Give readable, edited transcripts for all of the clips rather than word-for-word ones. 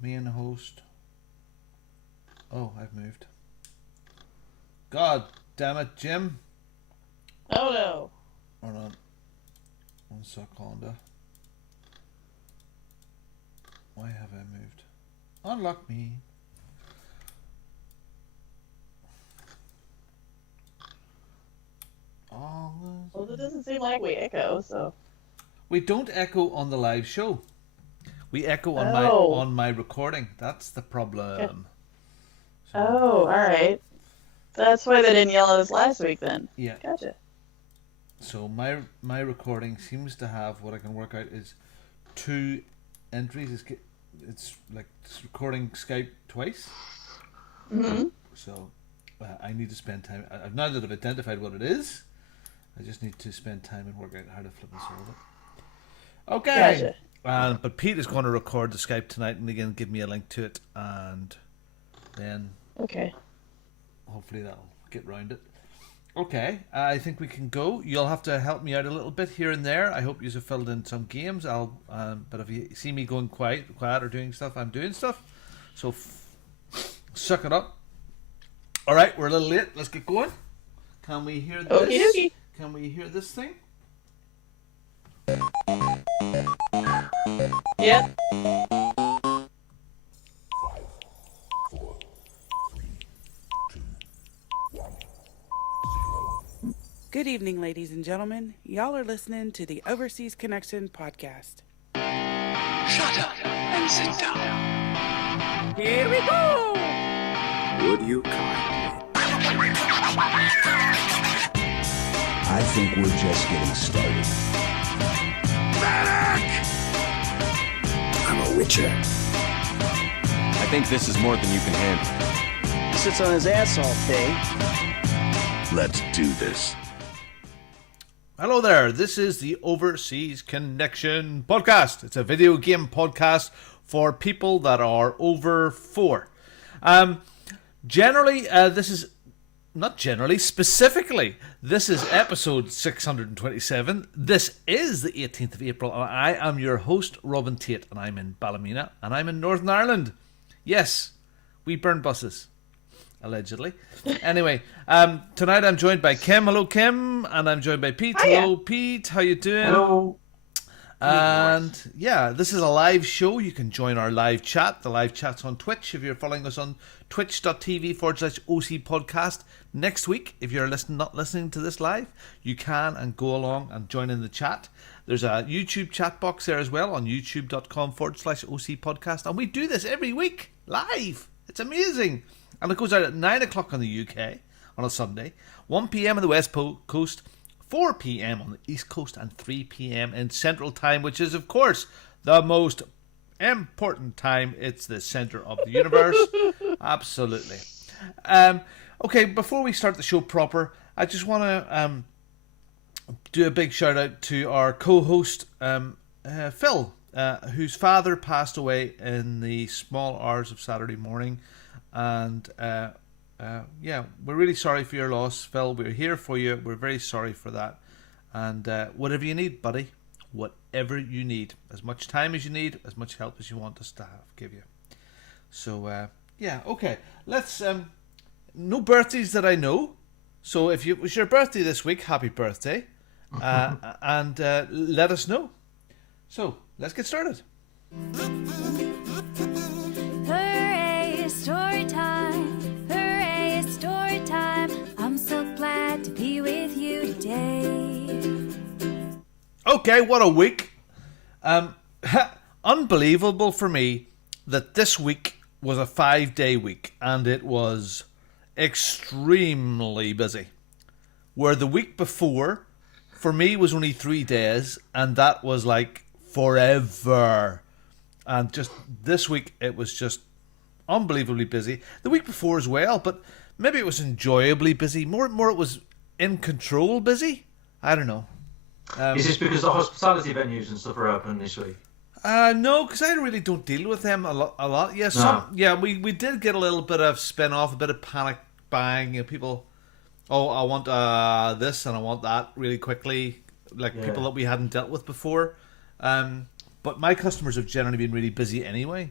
Main host. Oh, I've moved. God damn it, Jim. Oh no. Hold on. One second. Why have I moved? Unlock me. Well, it doesn't seem like we echo, so. We don't echo on the live show. We echo on Oh. my recording. That's the problem. So, Oh, alright. That's why they didn't yell at us last week then. yeah. Gotcha. So my recording seems to have what I can work out is 2 entries. It's like it's recording Skype twice. Mm-hmm. So I need to spend time. Now that I've identified what it is, I just need to spend time and work out how to flip and solve it. Okay. Gotcha. But Pete is going to record the Skype tonight and again give me a link to it, and then Okay. hopefully that'll get round it. Okay, I think we can go. You'll have to help me out a little bit here and there. I hope you have filled in some games. But if you see me going quiet or doing stuff, I'm doing stuff. So suck it up. All right, we're a little late. Let's get going. Can we hear this? Okie dokie. Can we hear this thing? Yep. Good evening, ladies and gentlemen. Y'all are listening to the Overseas Connection podcast. Shut up and sit down. Here we go! Would you kindly? I think we're just getting started. Medic! I'm a witcher. I think this is more than you can handle. He sits on his ass all day. Let's do this. Hello there, this is the Overseas Connection podcast. It's a video game podcast for people that are over 4. Specifically, this is episode 627. This is the 18th of April, and I am your host, Robin Tate, and I'm in Ballymena, and I'm in Northern Ireland. Yes, we burn buses. Allegedly. Anyway, tonight I'm joined by Kim. Hello, Kim. And I'm joined by Pete. Hiya. Hello, Pete. How you doing? Hello. And yeah, this is a live show. You can join our live chat. The live chat's on Twitch. If you're following us on twitch.tv/OC podcast. Next week, if you're not listening to this live, you can and go along and join in the chat. There's a YouTube chat box there as well on youtube.com/OC podcast. And we do this every week live. It's amazing. And it goes out at 9 o'clock on the UK on a Sunday, 1 p.m. on the West Coast, 4 p.m. on the East Coast, and 3 p.m. in Central Time, which is, of course, the most important time. It's the center of the universe. Absolutely. Okay, before we start the show proper, I just want to do a big shout out to our co-host, Phil, whose father passed away in the small hours of Saturday morning. And yeah, we're really sorry for your loss, Phil. We're here for you. We're very sorry for that. And whatever you need, buddy, whatever you need, as much time as you need, as much help as you want us to give you. So yeah, okay. Let's no birthdays that I know. So if it was your birthday this week, happy birthday, and let us know. So let's get started. Hooray, it's story time. Hooray, it's story time. I'm so glad to be with you today. Okay, what a week. Unbelievable for me that this week was a 5-day week, and it was extremely busy. Where the week before, for me, was only 3 days, and that was like forever. And just this week, it was just unbelievably busy. The week before as well, but maybe it was enjoyably busy. More it was in control busy. I don't know. Is this because the hospitality venues and stuff are open this week? No, because I really don't deal with them a lot. Yeah, we did get a little bit of spin off, a bit of panic buying. You know, people, I want this and I want that really quickly. Like people that we hadn't dealt with before. But my customers have generally been really busy anyway.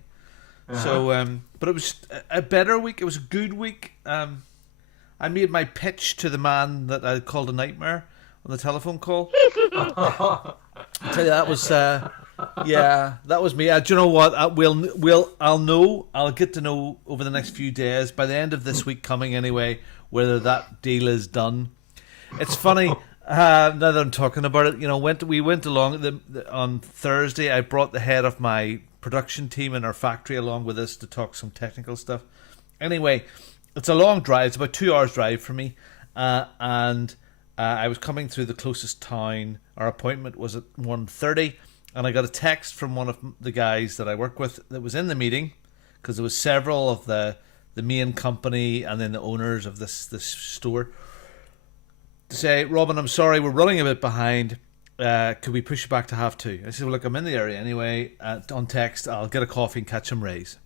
So, but it was a better week. It was a good week. I made my pitch to the man that I called a nightmare on the telephone call. I'll tell you, that was that was me. Do you know what? I'll get to know over the next few days, by the end of this week coming anyway, whether that deal is done. It's funny. Now that I'm talking about it, we went along on Thursday. I brought the head of my production team in our factory along with us to talk some technical stuff. Anyway, it's a long drive. It's about 2 hours drive for me, and I was coming through the closest town. Our appointment was at 1:30, and I got a text from one of the guys that I work with that was in the meeting, because there was several of the main company and then the owners of this store, to say, Robin, I'm sorry, we're running a bit behind. Could we push it back to 2:30? I said, well, look, I'm in the area anyway. On text, I'll get a coffee and catch some rays.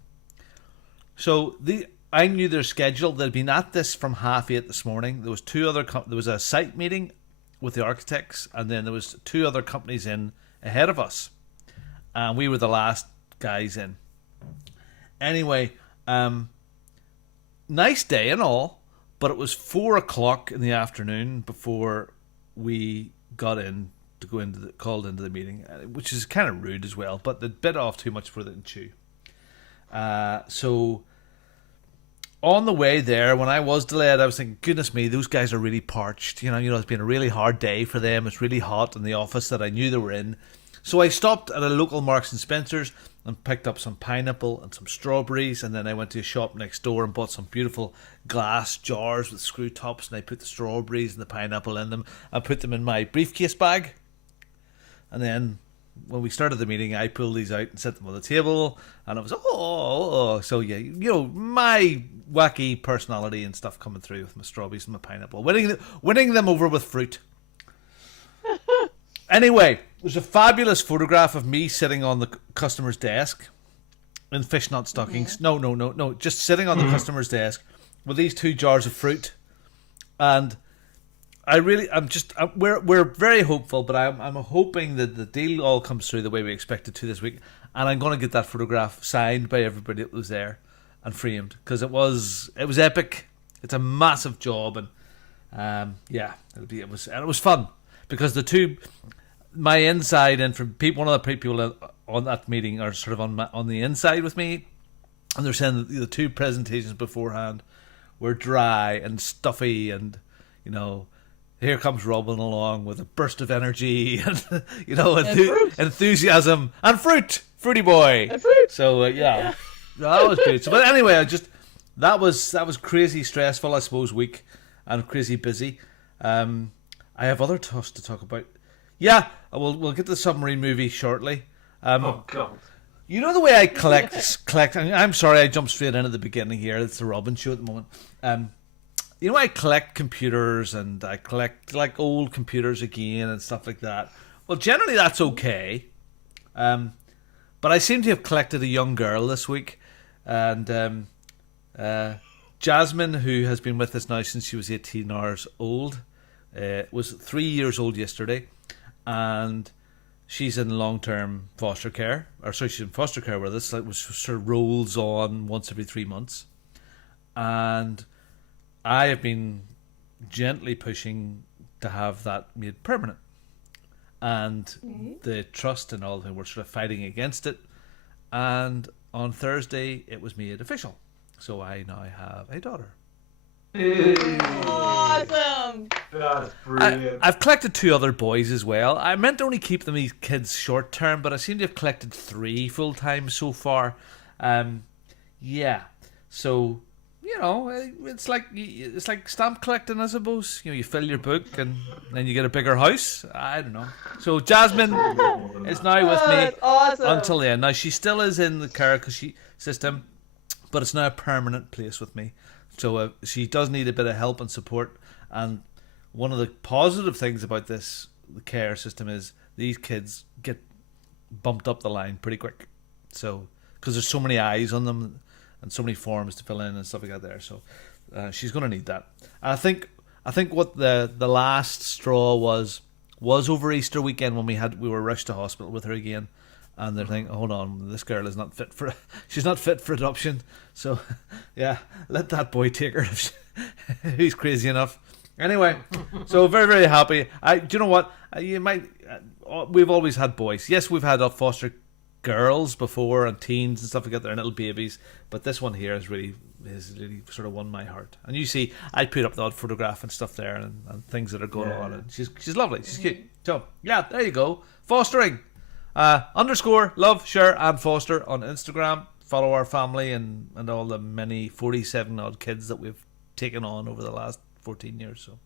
So I knew their schedule. They'd been at this from 8:30 this morning. There was there was a site meeting with the architects, and then there was 2 other companies in ahead of us, and we were the last guys in. Anyway, nice day and all. But it was 4:00 in the afternoon before we got in to called into the meeting, which is kind of rude as well. But they bit off too much for them to chew. So on the way there, when I was delayed, I was thinking, goodness me, those guys are really parched. It's been a really hard day for them. It's really hot in the office that I knew they were in. So I stopped at a local Marks and Spencer's and picked up some pineapple and some strawberries, and then I went to a shop next door and bought some beautiful glass jars with screw tops, and I put the strawberries and the pineapple in them. I put them in my briefcase bag, and then when we started the meeting, I pulled these out and set them on the table, and it was so yeah, my wacky personality and stuff coming through with my strawberries and my pineapple, winning them over with fruit. Anyway, there's a fabulous photograph of me sitting on the customer's desk in fishnet stockings. Yeah. No, just sitting on the customer's desk with these 2 jars of fruit, and we're very hopeful, but I'm hoping that the deal all comes through the way we expect it to this week, and I'm going to get that photograph signed by everybody that was there and framed, because it was epic. It's a massive job, and it was fun, because my inside and from one of the people on that meeting are sort of on the inside with me, and they're saying that the 2 presentations beforehand were dry and stuffy, and here comes Robin along with a burst of energy and enthusiasm and fruity boy. And fruit. So that was good. So, but anyway, that was crazy stressful, I suppose, week, and crazy busy. I have other stuff to talk about. Yeah, we'll get to the submarine movie shortly. Oh God! You know the way I collect. I'm sorry, I jumped straight in at the beginning here. It's the Robin Show at the moment. I collect computers, and I collect like old computers again and stuff like that. Well, generally that's okay. But I seem to have collected a young girl this week, and Jasmine, who has been with us now since she was 18 years old, was 3 years old yesterday. And she's in long-term foster care, she's in foster care with us, which sort of rolls on once every 3 months. And I have been gently pushing to have that made permanent. And the trust and all of them were sort of fighting against it. And on Thursday, it was made official. So I now have a daughter. Awesome! That's brilliant. I've collected 2 other boys as well. I meant to only keep these kids short term, but I seem to have collected 3 full time so far. So it's like stamp collecting, I suppose. You fill your book and then you get a bigger house. I don't know. So Jasmine is now with me awesome. Until the end. Now she still is in the care system, but it's now a permanent place with me. So she does need a bit of help and support. And one of the positive things about the care system is these kids get bumped up the line pretty quick. So, because there's so many eyes on them and so many forms to fill in and stuff like that there. So she's going to need that. And I think what the last straw was over Easter weekend when we were rushed to hospital with her again. and they're thinking, hold on, this girl is not fit for, she's not fit for adoption. So, yeah, let that boy take her if he's crazy enough. Anyway, so very, very happy. Do you know what? You might. We've always had boys. Yes, we've had foster girls before and teens and stuff like that. They're little babies, but this one here is really sort of won my heart. And you see, I put up the odd photograph and stuff there and things that are going on. And she's lovely. She's cute. So yeah, there you go. Fostering _ love, share and foster on Instagram. Follow our family and all the many 47 odd kids that we've taken on over the last 14 years. So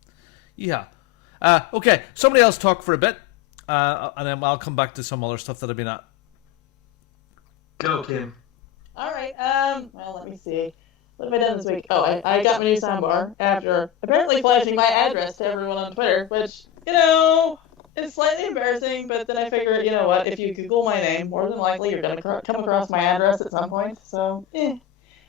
yeah. Okay, somebody else talk for a bit, and then I'll come back to some other stuff that I've been at. Go, Kim. All right. Well, let me see. What have I done this week? Oh, I got my new soundbar after apparently flashing my address to everyone on Twitter, which, is slightly embarrassing, but then I figured, you know what, if you Google my name, more than likely you're going to come across my address at some point, so, And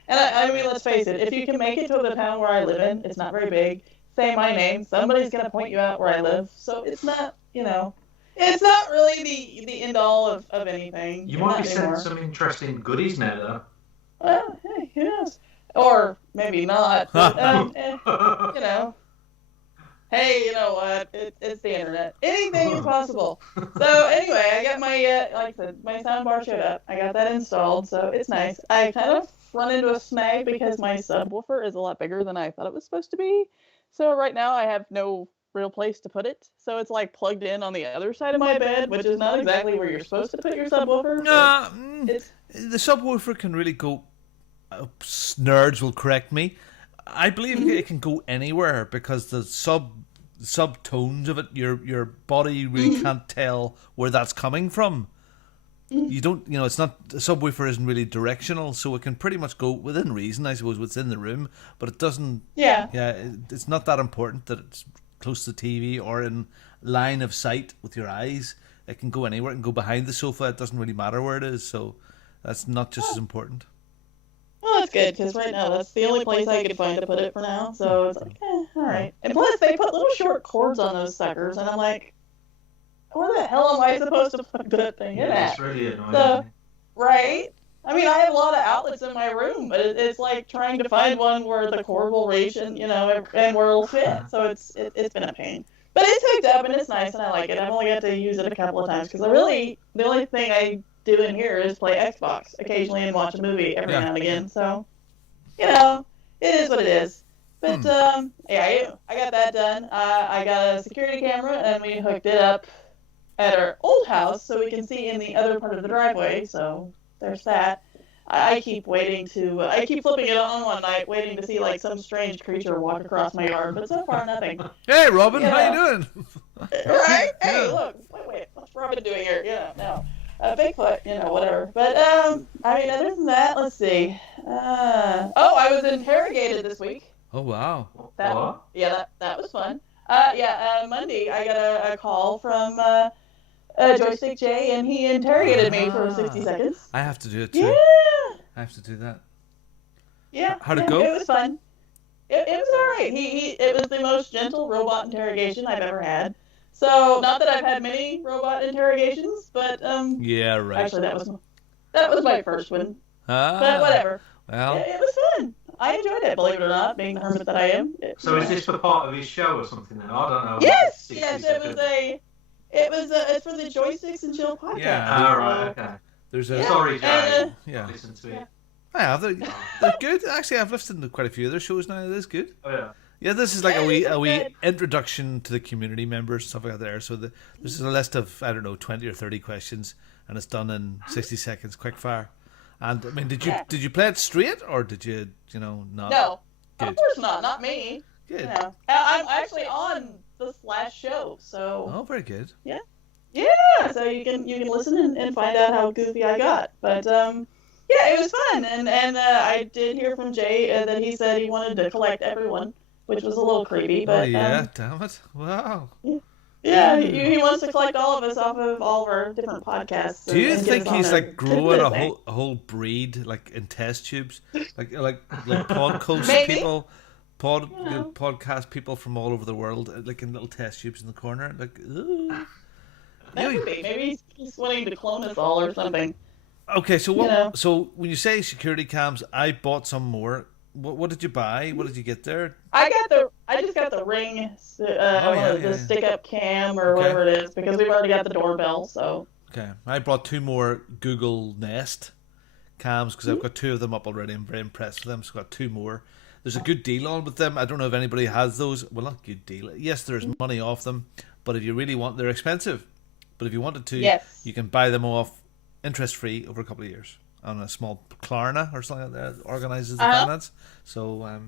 I mean, let's face it, if you can make it to the town where I live in, it's not very big, say my name, somebody's going to point you out where I live, so it's not, it's not really the end-all of anything. You might be sent some interesting goodies now, though. Well, hey, who knows? Or maybe not. But, hey, you know what? It's the internet. Anything is possible. So anyway, I got my, like I said, my soundbar showed up. I got that installed, so it's nice. I kind of run into a snag because my subwoofer is a lot bigger than I thought it was supposed to be. So right now I have no real place to put it. So it's like plugged in on the other side of my bed, which is not exactly where you're supposed to put your subwoofer. The subwoofer can really go. Nerds will correct me. I believe it can go anywhere because the subtones of it, your body really can't tell where that's coming from. You don't, it's not, the subwoofer isn't really directional, so it can pretty much go within reason, I suppose, within the room, but it doesn't. Yeah. It's not that important that it's close to the TV or in line of sight with your eyes. It can go anywhere. It can go behind the sofa. It doesn't really matter where it is, so that's not just as important. Well, that's good, because right now that's the only place I could find to put it for now, so it's like, alright. And plus, they put little short cords on those suckers, and I'm like, where the hell am I supposed to plug that thing in at? It's really annoying. So, right? I mean, I have a lot of outlets in my room, but it's like trying to find one where the cord will reach and, and where it'll fit, so it's been a pain. But it's hooked up, and it's nice, and I like it. I've only got to use it a couple of times, because the only thing I do in here is play Xbox occasionally and watch a movie every now and again. So, it is what it is. But I got that done. I got a security camera and we hooked it up at our old house so we can see in the other part of the driveway. So there's that. I keep flipping it on one night, waiting to see like some strange creature walk across my yard, but so far nothing. Hey, Robin, how you doing? Right? Hey, look, wait, what's Robin doing here? No. Bigfoot, whatever. But, I mean, other than that, let's see. I was interrogated this week. Oh, wow. That was fun. Monday, I got a call from Joystick Jay, and he interrogated me for 60 seconds. I have to do it, too. Yeah! I have to do that. Yeah. How'd it go? It was fun. It was alright. It was the most gentle robot interrogation I've ever had. So, not that I've had many robot interrogations, but yeah, right. Actually, that was my first one. But whatever. Well, it was fun. I enjoyed it, believe it or not, being the hermit that I am. So, is this for part of his show or something? Then I don't know. Yes, it's for the Joysticks and Chill podcast. Yeah. Right. Okay. There's a sorry, Jay. Yeah. Listen to it. I have. They're good. Actually, I've listened to quite a few of their shows now. It is good. Oh yeah. Yeah, this is like a wee introduction to the community members and stuff like that there. So this is a list of, 20 or 30 questions, and it's done in 60 seconds, quick fire. And I mean, did you play it straight, or did you, not? No, Good. Of course not. Not me. Good. I'm actually on this last show, so. Oh, very good. Yeah. So you can listen and find out how goofy I got, but it was fun, and I did hear from Jay that he said he wanted to collect everyone, which was a little creepy, but... Oh, yeah, damn it. Wow. Yeah, he wants to collect all of us off of all of our different podcasts. Do you think he's, growing a whole breed, in test tubes? Like podcast people, podcast people from all over the world, in little test tubes in the corner? Ooh. Maybe he's wanting to clone us all or something. Okay, so what? You know. So when you say security cams, I bought some more. What did you buy? What did you get there? I just got the Ring, the stick-up cam or Okay. whatever it is, because we've already got the doorbell. So Okay, I brought 2 more Google Nest cams because I've got 2 of them up already. I'm very impressed with them. So I've got 2 more. There's a good deal on with them. I don't know if anybody has those. Well, not good deal. Yes, there's money off them, but if you really want, they're expensive. But if you wanted to, Yes. you can buy them off interest-free over a couple of years on a small Klarna or something like that organizes the finance. So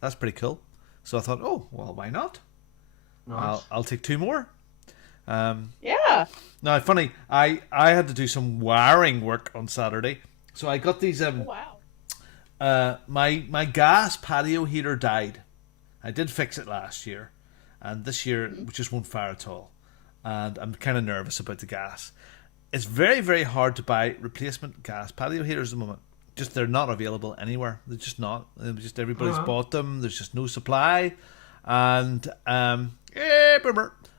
that's pretty cool. So I thought, oh, well, why not? Nice. I'll take 2 more. yeah. Now, funny, I had to do some wiring work on Saturday. So I got these Wow. my gas patio heater died. I did fix it last year, and this year it just won't fire at all. And I'm kind of nervous about the gas. It's very, very hard to buy replacement gas patio heaters at the moment. Just they're not available anywhere. They're just not. Just everybody's bought them. There's just no supply. And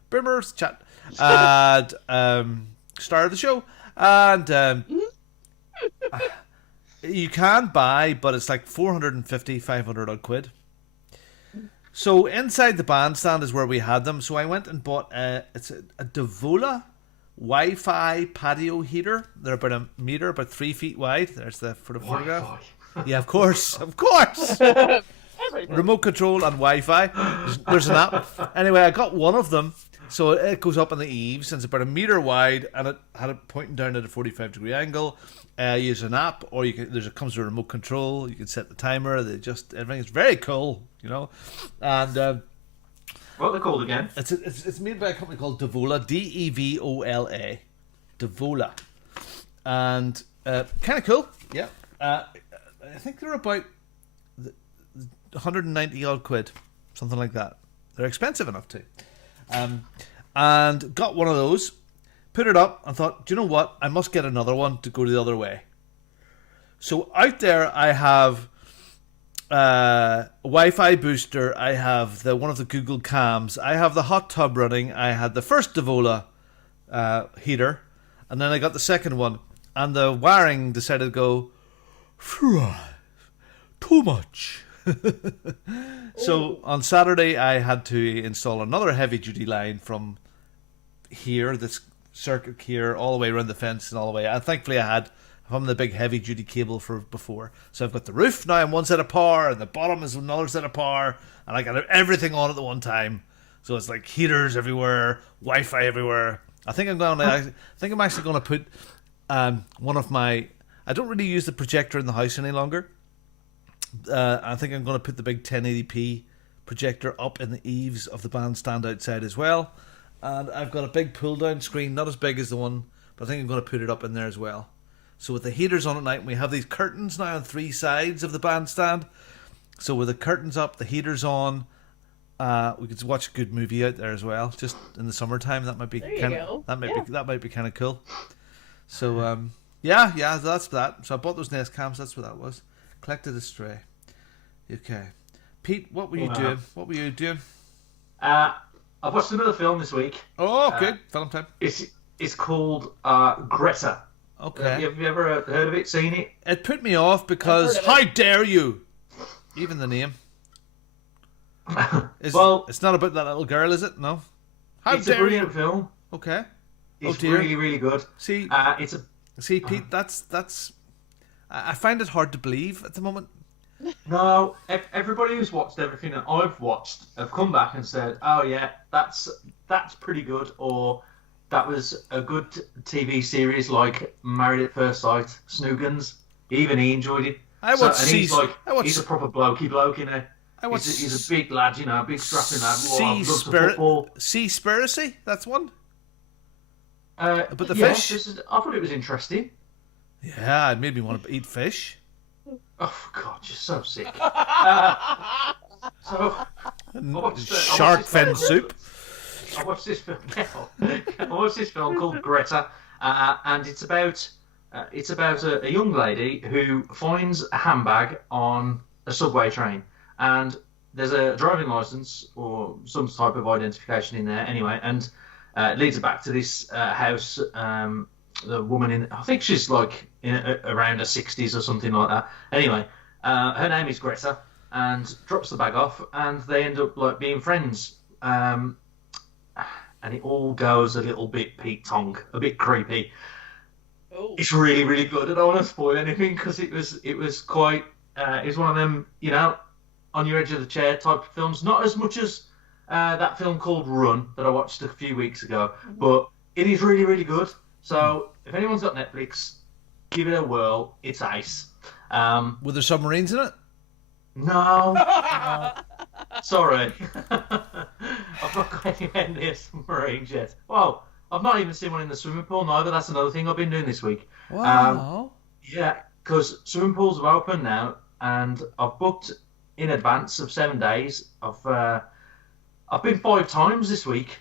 boomers chat. And star of the show. And you can buy, but it's like 450, 500 odd quid. So inside the bandstand is where we had them. So I went and bought it's a Devola Wi-Fi patio heater. They're about a meter, about 3 feet wide. There's the photograph. Wi-Fi. Yeah, of course. Remote control and Wi-Fi. There's an app. Anyway, I got one of them. So it goes up on the eaves, and it's about a meter wide, and it had it pointing down at a 45-degree angle. Use an app, or you can. Comes with a remote control. You can set the timer. Everything is very cool, you know. And What are they called again? it's made by a company called Devola, Devola, Devola, and kind of cool. Yeah, I think they're about 190 odd quid, something like that. They're expensive enough too. And got one of those, put it up, and thought, do you know what? I must get another one to go the other way. So out there, I have a Wi-Fi booster. I have one of the Google cams. I have the hot tub running. I had the first Devola heater, and then I got the second one. And the wiring decided to go, too much. So on Saturday I had to install another heavy duty line from here, this circuit here, all the way around the fence and all the way. And thankfully I had from the big heavy duty cable for before. So I've got the roof now on one set of power, and the bottom is another set of power, and I got everything on at the one time. So it's like heaters everywhere, Wi-Fi everywhere. I think I'm actually going to put one of my. I don't really use the projector in the house any longer. I think I'm going to put the big 1080p projector up in the eaves of the bandstand outside as well. And I've got a big pull-down screen, not as big as the one, but I think I'm going to put it up in there as well. So with the heaters on at night, we have these curtains now on 3 sides of the bandstand. So with the curtains up, the heaters on, we could watch a good movie out there as well. Just in the summertime, that might be that might be kind of cool. So yeah, that's that. So I bought those Nest cams. That's what that was. Collected a stray. Okay, Pete, what were you doing? What were you doing? I watched another film this week. Oh, good film time. It's called Greta. Okay. Have you ever heard of it? Seen it? It put me off because how dare you? Even the name. It's not about that little girl, is it? No. It's a brilliant film. Okay. It's dear. really, really good. See, Pete, that's. I find it hard to believe at the moment. No, everybody who's watched everything that I've watched have come back and said, "Oh yeah, that's pretty good," or "That was a good TV series like Married at First Sight, Snoogans." Even he enjoyed it. He's a proper blokey bloke, you know. He's a big lad, you know, a big strapping lad. Seaspiracy, that's one. But the yeah, fish. I thought it was interesting. Yeah, it made me want to eat fish. Oh God, you're so sick. Shark fin soup. I watched this film called Greta, and it's about a young lady who finds a handbag on a subway train, and there's a driving license or some type of identification in there anyway, and it leads her back to this house. The woman I think she's like around her 60s or something like that. Anyway, her name is Greta, and drops the bag off, and they end up like being friends. And it all goes a little bit Pete Tong, a bit creepy. Oh. It's really, really good. I don't want to spoil anything because it was quite. It's one of them, on your edge of the chair type of films. Not as much as that film called Run that I watched a few weeks ago, but it is really, really good. So if anyone's got Netflix, give it a whirl. It's ace. Were there submarines in it? No. Sorry. I've not got anywhere near submarines yet. Well, I've not even seen one in the swimming pool neither. That's another thing I've been doing this week. Wow. Yeah, because swimming pools are open now, and I've booked in advance of 7 days. I've been 5 times this week,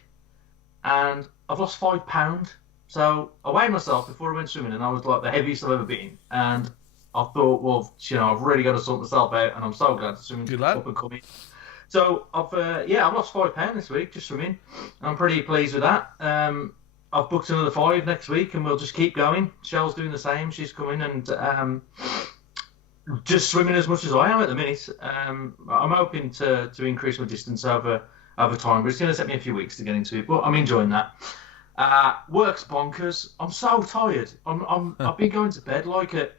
and I've lost £5. So I weighed myself before I went swimming, and I was like the heaviest I've ever been. And I thought, well, I've really got to sort myself out, and I'm so glad to swim up and coming. So I've lost £5 this week just swimming. I'm pretty pleased with that. I've booked another 5 next week, and we'll just keep going. Shell's doing the same. She's coming and just swimming as much as I am at the minute. I'm hoping to increase my distance over time, but it's going to take me a few weeks to get into it. But I'm enjoying that. Work's bonkers. I'm so tired. I've been going to bed like at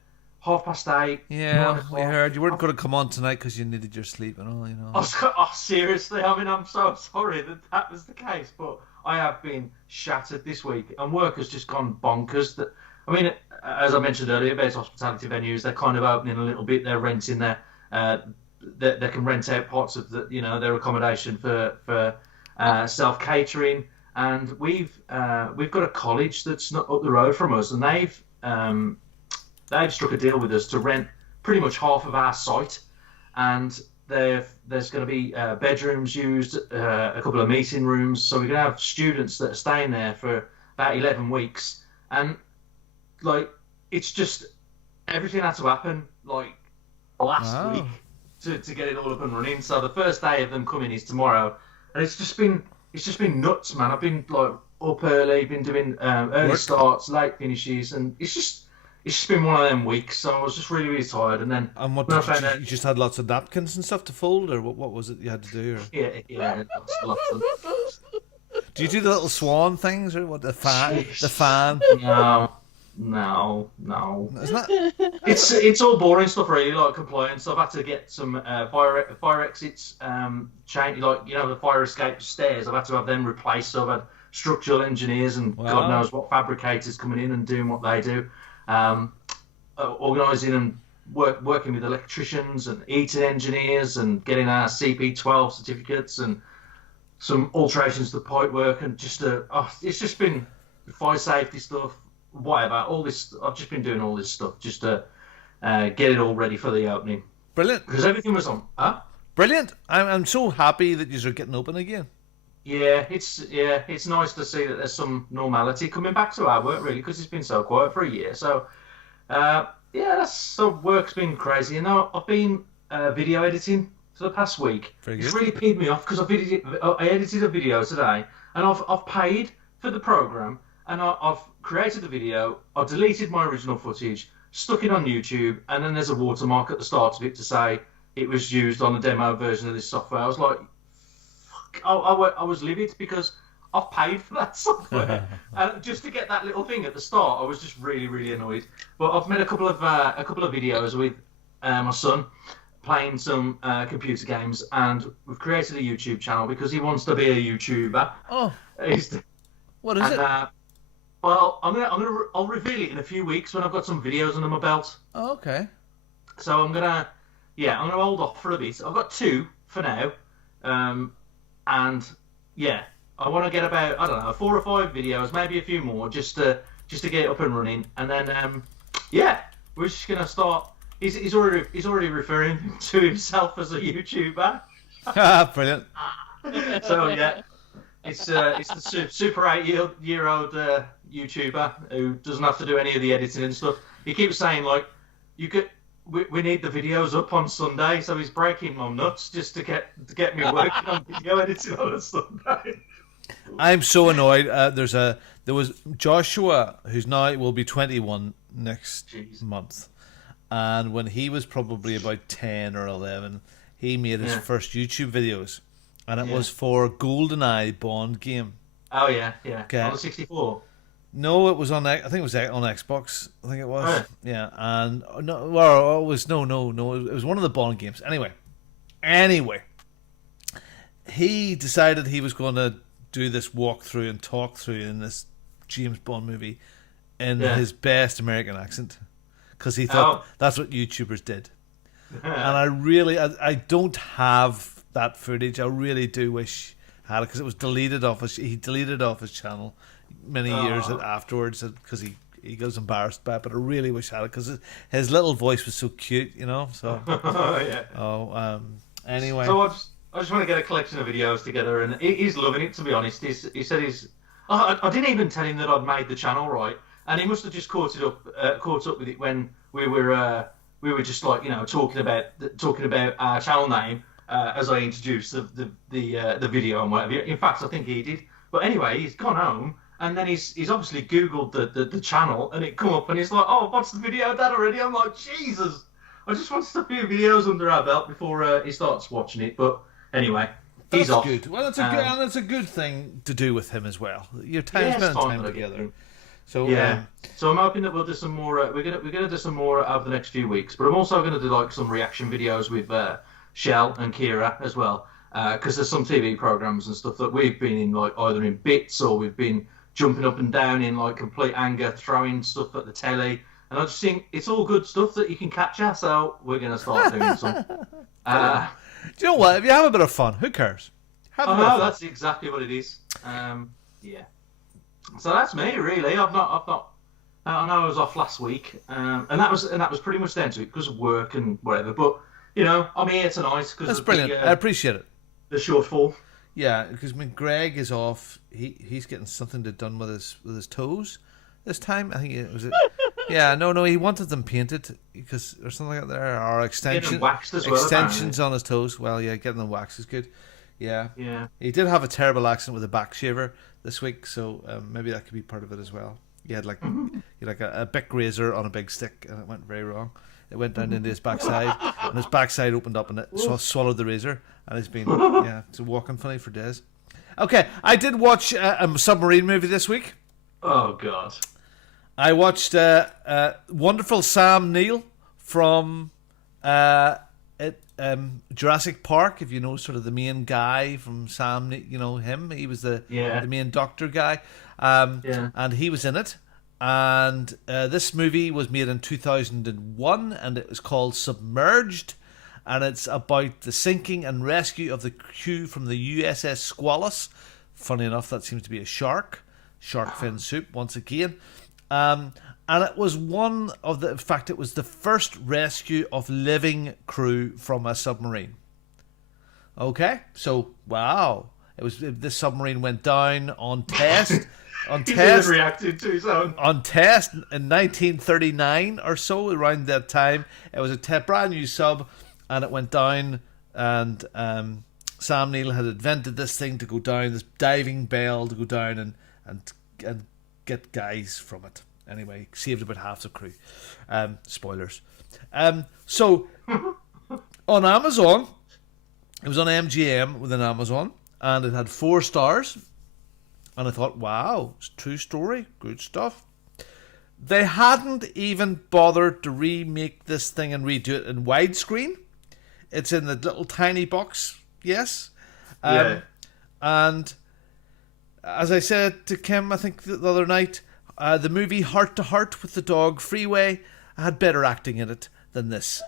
8:30. Yeah, we heard you weren't going to come on tonight because you needed your sleep and all. Seriously, I'm so sorry that was the case, but I have been shattered this week, and work has just gone bonkers. As I mentioned earlier, various hospitality venues, they're kind of opening a little bit. They're renting they can rent out parts of their accommodation for self-catering. And we've got a college that's not up the road from us, and they've struck a deal with us to rent pretty much half of our site, and there's going to be bedrooms used, a couple of meeting rooms, so we're going to have students that are staying there for about 11 weeks, and like it's just everything had to happen like last week to get it all up and running. So the first day of them coming is tomorrow, and it's just been nuts, man. I've been like up early, been doing early starts, late finishes, and it's just been one of them weeks. So I was just really, really tired. And then you just had lots of napkins and stuff to fold, or what was it you had to do? Or? Yeah, lots of them. Do you do the little swan things, or what? The fan? The fan? No. Isn't that? It's all boring stuff, really, like compliance. I've had to get some fire exits, change, like the fire escape stairs. I've had to have them replaced. So I've had structural engineers and God knows what fabricators coming in and doing what they do, organising and working with electricians and heating engineers and getting our CP12 certificates and some alterations to pipe work and just it's just been fire safety stuff. Whatever, all this, I've just been doing all this stuff just to get it all ready for the opening. Brilliant. Because everything was on. Brilliant. I'm so happy that you're getting open again. Yeah, it's nice to see that there's some normality coming back to our work, really, because it's been so quiet for a year. So, work's been crazy. And I've been video editing for the past week. It's really peed me off because I edited a video today, and I've paid for the program. And I've created the video, I've deleted my original footage, stuck it on YouTube, and then there's a watermark at the start of it to say it was used on the demo version of this software. I was like, fuck, I was livid because I've paid for that software. And just to get that little thing at the start, I was just really, really annoyed. But I've made a couple of videos with my son playing some computer games, and we've created a YouTube channel because he wants to be a YouTuber. Oh. What is it? Well, I'll reveal it in a few weeks when I've got some videos under my belt. Oh, okay. So I'm gonna hold off for a bit. I've got 2 for now, and yeah, I want to get about 4 or 5 videos, maybe a few more, just to get it up and running, and then we're just gonna start. He's already referring to himself as a YouTuber. Brilliant. So yeah. It's the super 8-year-old YouTuber who doesn't have to do any of the editing and stuff. He keeps saying like, we need the videos up on Sunday, so he's breaking my nuts just to get me working on video editing on a Sunday. I'm so annoyed. There was Joshua, who's now will be 21 next Jeez. month, and when he was probably about 10 or 11, he made his first YouTube videos, and it was for GoldenEye Bond game. Oh yeah. Okay. On the 64. No, it was on. I think it was on Xbox. I think it was. Right. Yeah, and no, well, it was no. It was one of the Bond games. Anyway, he decided he was going to do this walkthrough and talk through in this James Bond movie in his best American accent, because he thought that's what YouTubers did. And I don't have that footage. I really do wish I had it, because it was deleted off he deleted off his channel many years afterwards, because he goes embarrassed by it. But I really wish I had it, because his little voice was so cute, you know. So anyway. So I just want to get a collection of videos together, and he's loving it, to be honest. He said I didn't even tell him that I'd made the channel right, and he must have just caught up with it when we were just like, you know, talking about our channel name as I introduced the video and whatever. In fact, I think he did. But anyway, he's gone home, and then he's obviously Googled the channel, and it come up, and he's like, "Oh, what's the video dad already?" I'm like, Jesus, I just want a few videos under our belt before he starts watching it. But anyway, he's off. Good. Well, that's a good thing to do with him as well. Your spending time together. So so I'm hoping that we'll do some more. We're gonna do some more over the next few weeks. But I'm also gonna do like some reaction videos with Shell and Kira as well, because there's some TV programs and stuff that we've been in, like either in bits or we've been jumping up and down in like complete anger, throwing stuff at the telly. And I just think it's all good stuff that you can capture. So we're gonna start doing some. Do you know what? If you have a bit of fun, who cares? That's exactly what it is. Yeah. So that's me, really. I've not. I know I was off last week, and that was pretty much down to it because of work and whatever. But you know, I'm here tonight because that's brilliant. I appreciate it. The shortfall. Yeah, because when Greg is off, he's getting something done with his toes this time. I think it was. Yeah, no, he wanted them painted because or something like that. Or extensions on his toes. Well, yeah, getting them waxed is good. Yeah. He did have a terrible accident with a back shaver this week, so maybe that could be part of it as well. He had like a big razor on a big stick, and it went very wrong. It went down into his backside, and his backside opened up, and it swallowed the razor, and he's been it's walking funny for days. Okay, I did watch a submarine movie this week. Oh God! I watched wonderful Sam Neill from Jurassic Park. If you know sort of the main guy from Sam, you know him. He was the main doctor guy, and he was in it. And this movie was made in 2001, and it was called Submerged, and it's about the sinking and rescue of the crew from the USS Squalus. Funny enough, that seems to be a shark fin soup once again. And it was it was the first rescue of living crew from a submarine. Okay, so wow, this submarine went down on test. Reacted to his own. On test in 1939 or so, around that time, it was a brand new sub, and it went down. And Sam Neill had invented this thing to go down, this diving bell to go down and get guys from it. Anyway, saved about half the crew. Spoilers. So on Amazon, it was on MGM within Amazon, and it had 4 stars. And I thought, wow, it's a true story, good stuff. They hadn't even bothered to remake this thing and redo it in widescreen. It's in the little tiny box, yes. And as I said to Kim, I think the other night, the movie Heart to Heart with the Dog Freeway had better acting in it than this.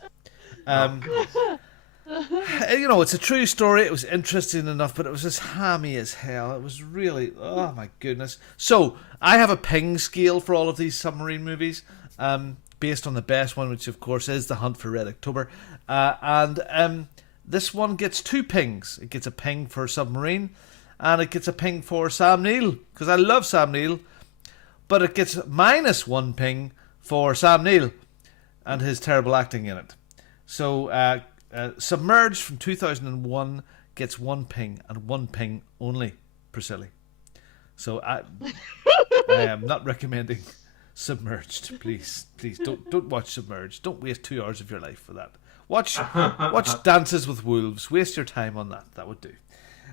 You know, it's a true story. It was interesting enough, but it was as hammy as hell. It was really, oh my goodness. So I have a ping scale for all of these submarine movies, based on the best one, which of course is The Hunt for Red October. And this one gets 2 pings. It gets a ping for submarine, and it gets a ping for Sam Neill, because I love Sam Neill. But it gets -1 ping for Sam Neill and his terrible acting in it. So Submerged from 2001 gets 1 ping, and 1 ping only, Priscilla. So I am not recommending Submerged. Please don't watch Submerged. Don't waste 2 hours of your life for that. Watch Dances with Wolves. Waste your time on that. That would do.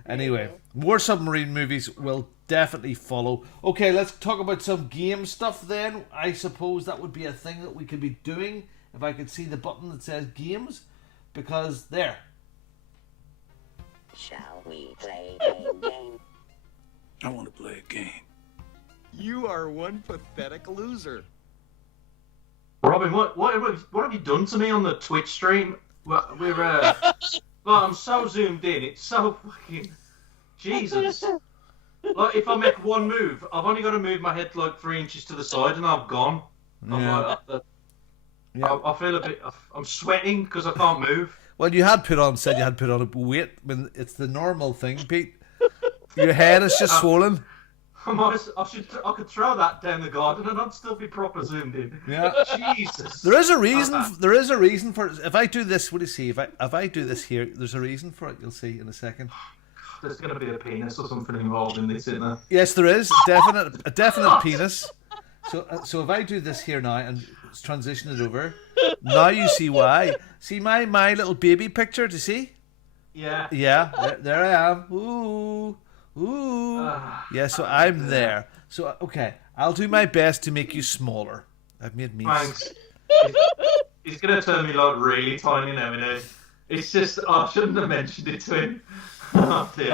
Anyway, more submarine movies will definitely follow. Okay, let's talk about some game stuff then. I suppose that would be a thing that we could be doing if I could see the button that says games, because there. Shall we play a game? I want to play a game. You are one pathetic loser. Robin, what have you done to me on the Twitch stream? We're I'm so zoomed in. It's so fucking Jesus. Like, if I make one move, I've only got to move my head like 3 inches to the side, and I've gone. Yeah. I feel a bit. I'm sweating because I can't move. Well, you had put on a weight when it's the normal thing, Pete. Your head is just swollen. I could throw that down the garden and I'd still be proper zoomed in. Yeah. Jesus. There is a reason. There is a reason for it. If I do this, what do you see? If I do this here, there's a reason for it. You'll see in a second. There's going to be a penis or something involved in this, isn't there? Yes, there is a definite penis. So if I do this here now and transition it over, now you see why. See my little baby picture. Do you see? Yeah. Yeah. There I am. Ooh. Yeah, so I'm there. So, okay, I'll do my best to make you smaller. I've made me... Thanks. He's going to turn me like really tiny now, you know. It's just, I shouldn't have mentioned it to him. Oh, dear.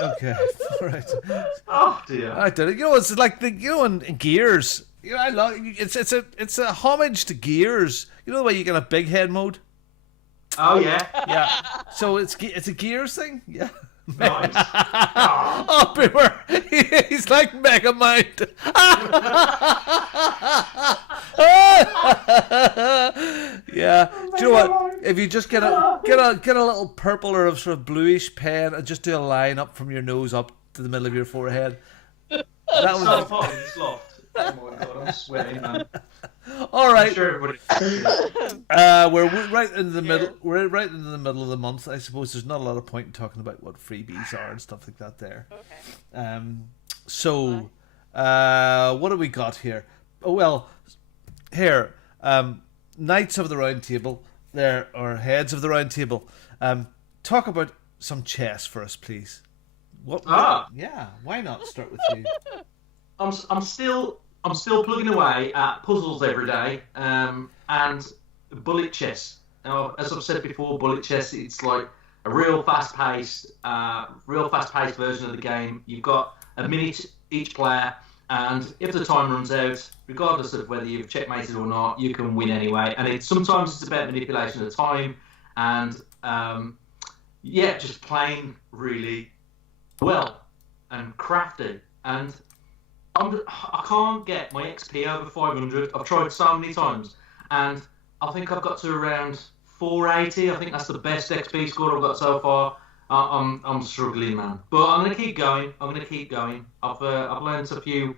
Okay, all right. Oh, dear. I did it. You know, it's like, in Gears. You know, I love it's a homage to Gears. You know the way you get a big head mode? Oh yeah, yeah. So it's a Gears thing, yeah. Nice. Oh, Boomer, he's like Megamind. Yeah. Do you know what? If you just get a little purple or a sort of bluish pen and just do a line up from your nose up to the middle of your forehead, that was so fun. It's lost. Oh my god, I'm sweating, man. All right. I'm sure everybody... we're right in the middle. We're right in the middle of the month. I suppose there's not a lot of point in talking about what freebies are and stuff like that. There. Okay. So, what do we got here? Oh well, here, Knights of the Round Table. There, or Heads of the Round Table. Talk about some chess for us, please. What? Yeah. Why not start with you? I'm still plugging away at puzzles every day, and bullet chess. Now, as I've said before, bullet chess, it's like a real fast-paced version of the game. You've got a minute each player, and if the time runs out, regardless of whether you've checkmated or not, you can win anyway. And sometimes it's about manipulation of time, and just playing really well and crafty. And I can't get my XP over 500. I've tried so many times, and I think I've got to around 480. I think that's the best XP score I've got so far. I'm struggling, man. But I'm gonna keep going. I've learned a few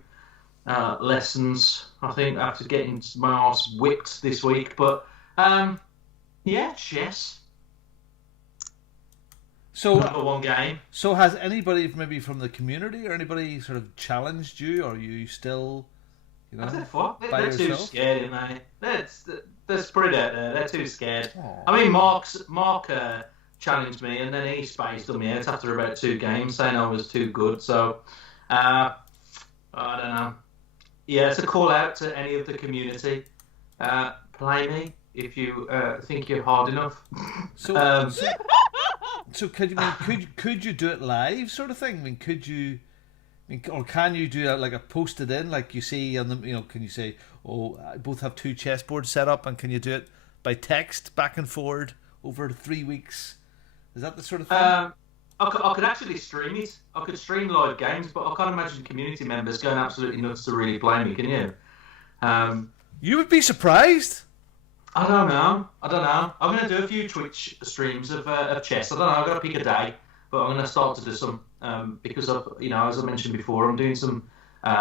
lessons. I think after getting my arse whipped this week. But chess. So number one game. So has anybody maybe from the community or anybody sort of challenged you, or are you still, They're too scared, mate. They're spread out there. They're too scared. Aww. I mean, Mark challenged me, and then he spaced on me out after about 2 games, saying I was too good. So, I don't know. Yeah, it's a call out to any of the community. Play me if you think you're hard enough. So could you do it live, sort of thing? I mean, could you? Or can you do like a posted in, like you see on the? Can you say, I both have 2 chessboards set up, and can you do it by text back and forward over 3 weeks? Is that the sort of thing? I could actually stream it. I could stream live games, but I can't imagine community members going absolutely nuts to really play me. Can you? You would be surprised. I don't know. I'm going to do a few Twitch streams of chess. I don't know. I've got to pick a day, but I'm going to start to do some because of as I mentioned before, I'm doing some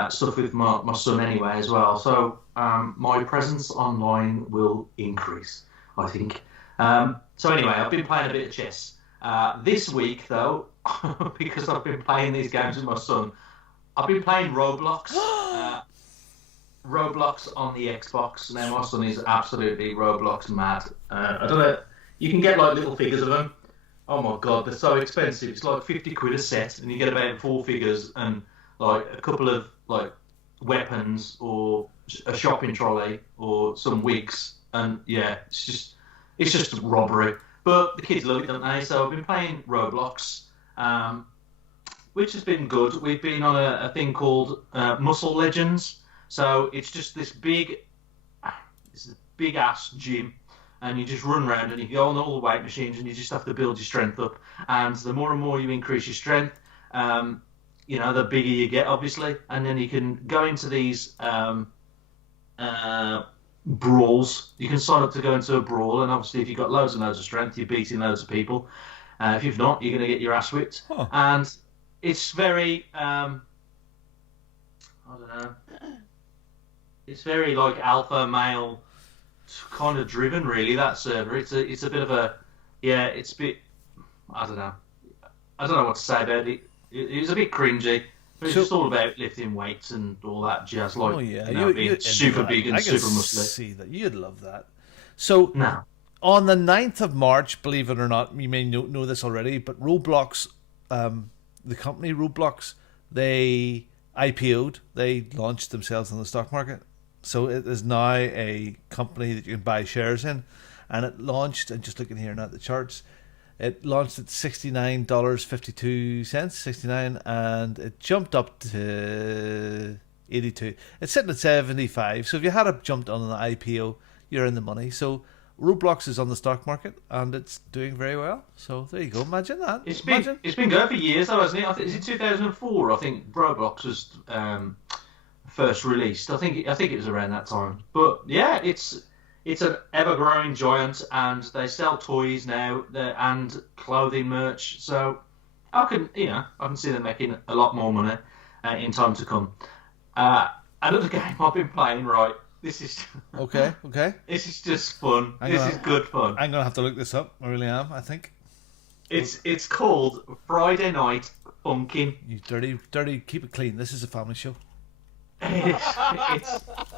stuff with my son anyway as well. So my presence online will increase, I think. So anyway, I've been playing a bit of chess, This week, though, because I've been playing these games with my son, I've been playing Roblox. Roblox on the Xbox. Now my son is absolutely Roblox mad. I don't know. You can get like little figures of them. Oh my god, they're so expensive. It's like 50 quid a set, and you get about 4 figures and like a couple of like weapons or a shopping trolley or some wigs. And yeah, it's just robbery. But the kids love it, don't they? So I've been playing Roblox, which has been good. We've been on a thing called Muscle Legends. So it's just this big ass gym, and you just run around and you go on all the weight machines, and you just have to build your strength up. And the more and more you increase your strength, the bigger you get, obviously. And then you can go into these brawls. You can sign up to go into a brawl, and obviously if you've got loads and loads of strength, you're beating loads of people. If you've not, you're going to get your ass whipped. Huh. And it's very, I don't know. It's very like alpha male kind of driven, really. That server. It's a bit of a, it's a bit. I don't know what to say about it. It was a bit cringy, but it's just all about lifting weights and all that jazz. Like, being super big and super muscly. See that you'd love that. So no. On the 9th of March, believe it or not, you may know this already, but Roblox, the company Roblox, they IPO'd. They launched themselves on the stock market. So it is now a company that you can buy shares in. And it launched, and just looking here now at the charts, it launched at $69.52, 69, and it jumped up to 82. It's sitting at 75. So if you had jumped on an IPO, you're in the money. So Roblox is on the stock market, and it's doing very well. So there you go. Imagine that. It's been going for years, though, hasn't it? I think, is it 2004? I think Roblox was first released. I think it was around that time. But yeah, it's an ever-growing giant, and they sell toys now and clothing merch. So I can see them making a lot more money in time to come. Another game I've been playing, right? This is okay. This is just fun. This is good fun. I'm gonna have to look this up. I really am. I think it's called Friday Night Funkin'. You dirty. Keep it clean. This is a family show.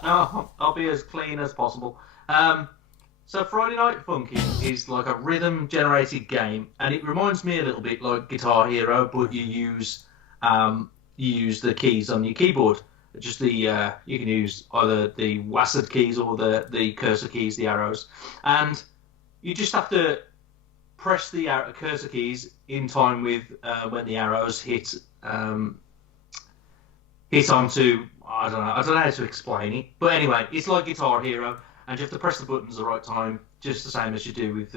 I'll be as clean as possible. So Friday Night Funkin' is like a rhythm-generated game, and it reminds me a little bit like Guitar Hero, but you use the keys on your keyboard. Just you can use either the WASD keys or the cursor keys, the arrows, and you just have to press the cursor keys in time with when the arrows hit onto. I don't know how to explain it, but anyway, it's like Guitar Hero, and you have to press the buttons the right time, just the same as you do with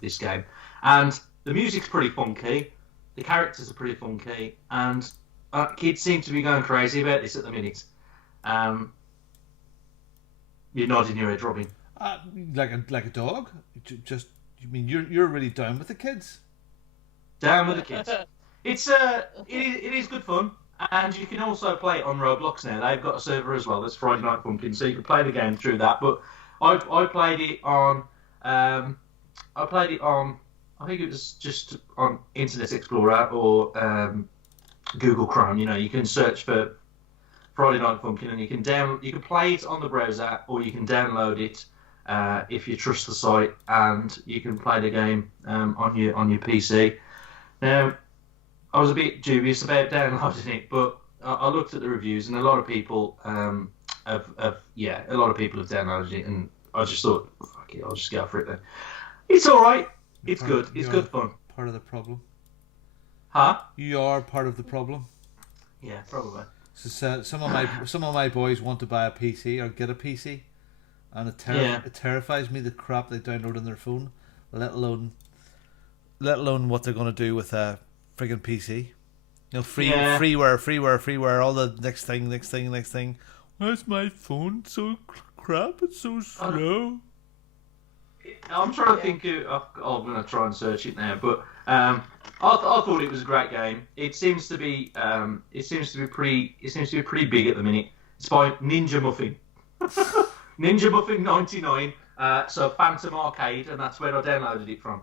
this game. And the music's pretty funky, the characters are pretty funky, and kids seem to be going crazy about this at the minute. You're nodding your head, Robin. Like a dog. You mean you're really down with the kids? Down with the kids. It is good fun. And you can also play it on Roblox now. They've got a server as well. That's Friday Night Funkin', so you can play the game through that. But I played it on. I think it was just on Internet Explorer or Google Chrome. You can search for Friday Night Funkin', and you can play it on the browser, or you can download it if you trust the site, and you can play the game on your PC. Now, I was a bit dubious about downloading it, but I looked at the reviews, and a lot of people have downloaded it, and I just thought, fuck it, I'll just go for it then. It's all right. It's good. It's good fun. Part of the problem. Huh? You are part of the problem. Yeah, probably. So, some of my boys want to buy a PC or get a PC, and it terrifies me the crap they download on their phone, let alone what they're going to do with a friggin' PC. Freeware, all the next thing. Why is my phone so crap? It's so slow. I'm trying to think of. I'm going to try and search it now, but I thought it was a great game. It seems to be pretty big at the minute. It's by Ninja Muffin. Ninja Muffin 99. So Phantom Arcade, and that's where I downloaded it from.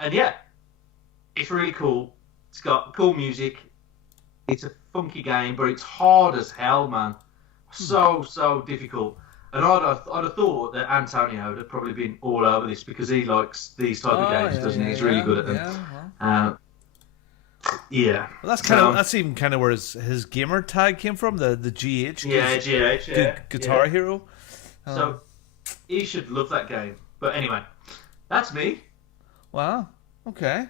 And yeah, it's really cool. It's got cool music. It's a funky game, but it's hard as hell, man. So difficult. And I'd have thought that Antonio would have probably been all over this because he likes these type of games, doesn't he? He's really good at them. Yeah. Well, that's even kind of where his gamer tag came from, the GH. Guitar Hero. So he should love that game. But anyway, that's me. Wow. Okay.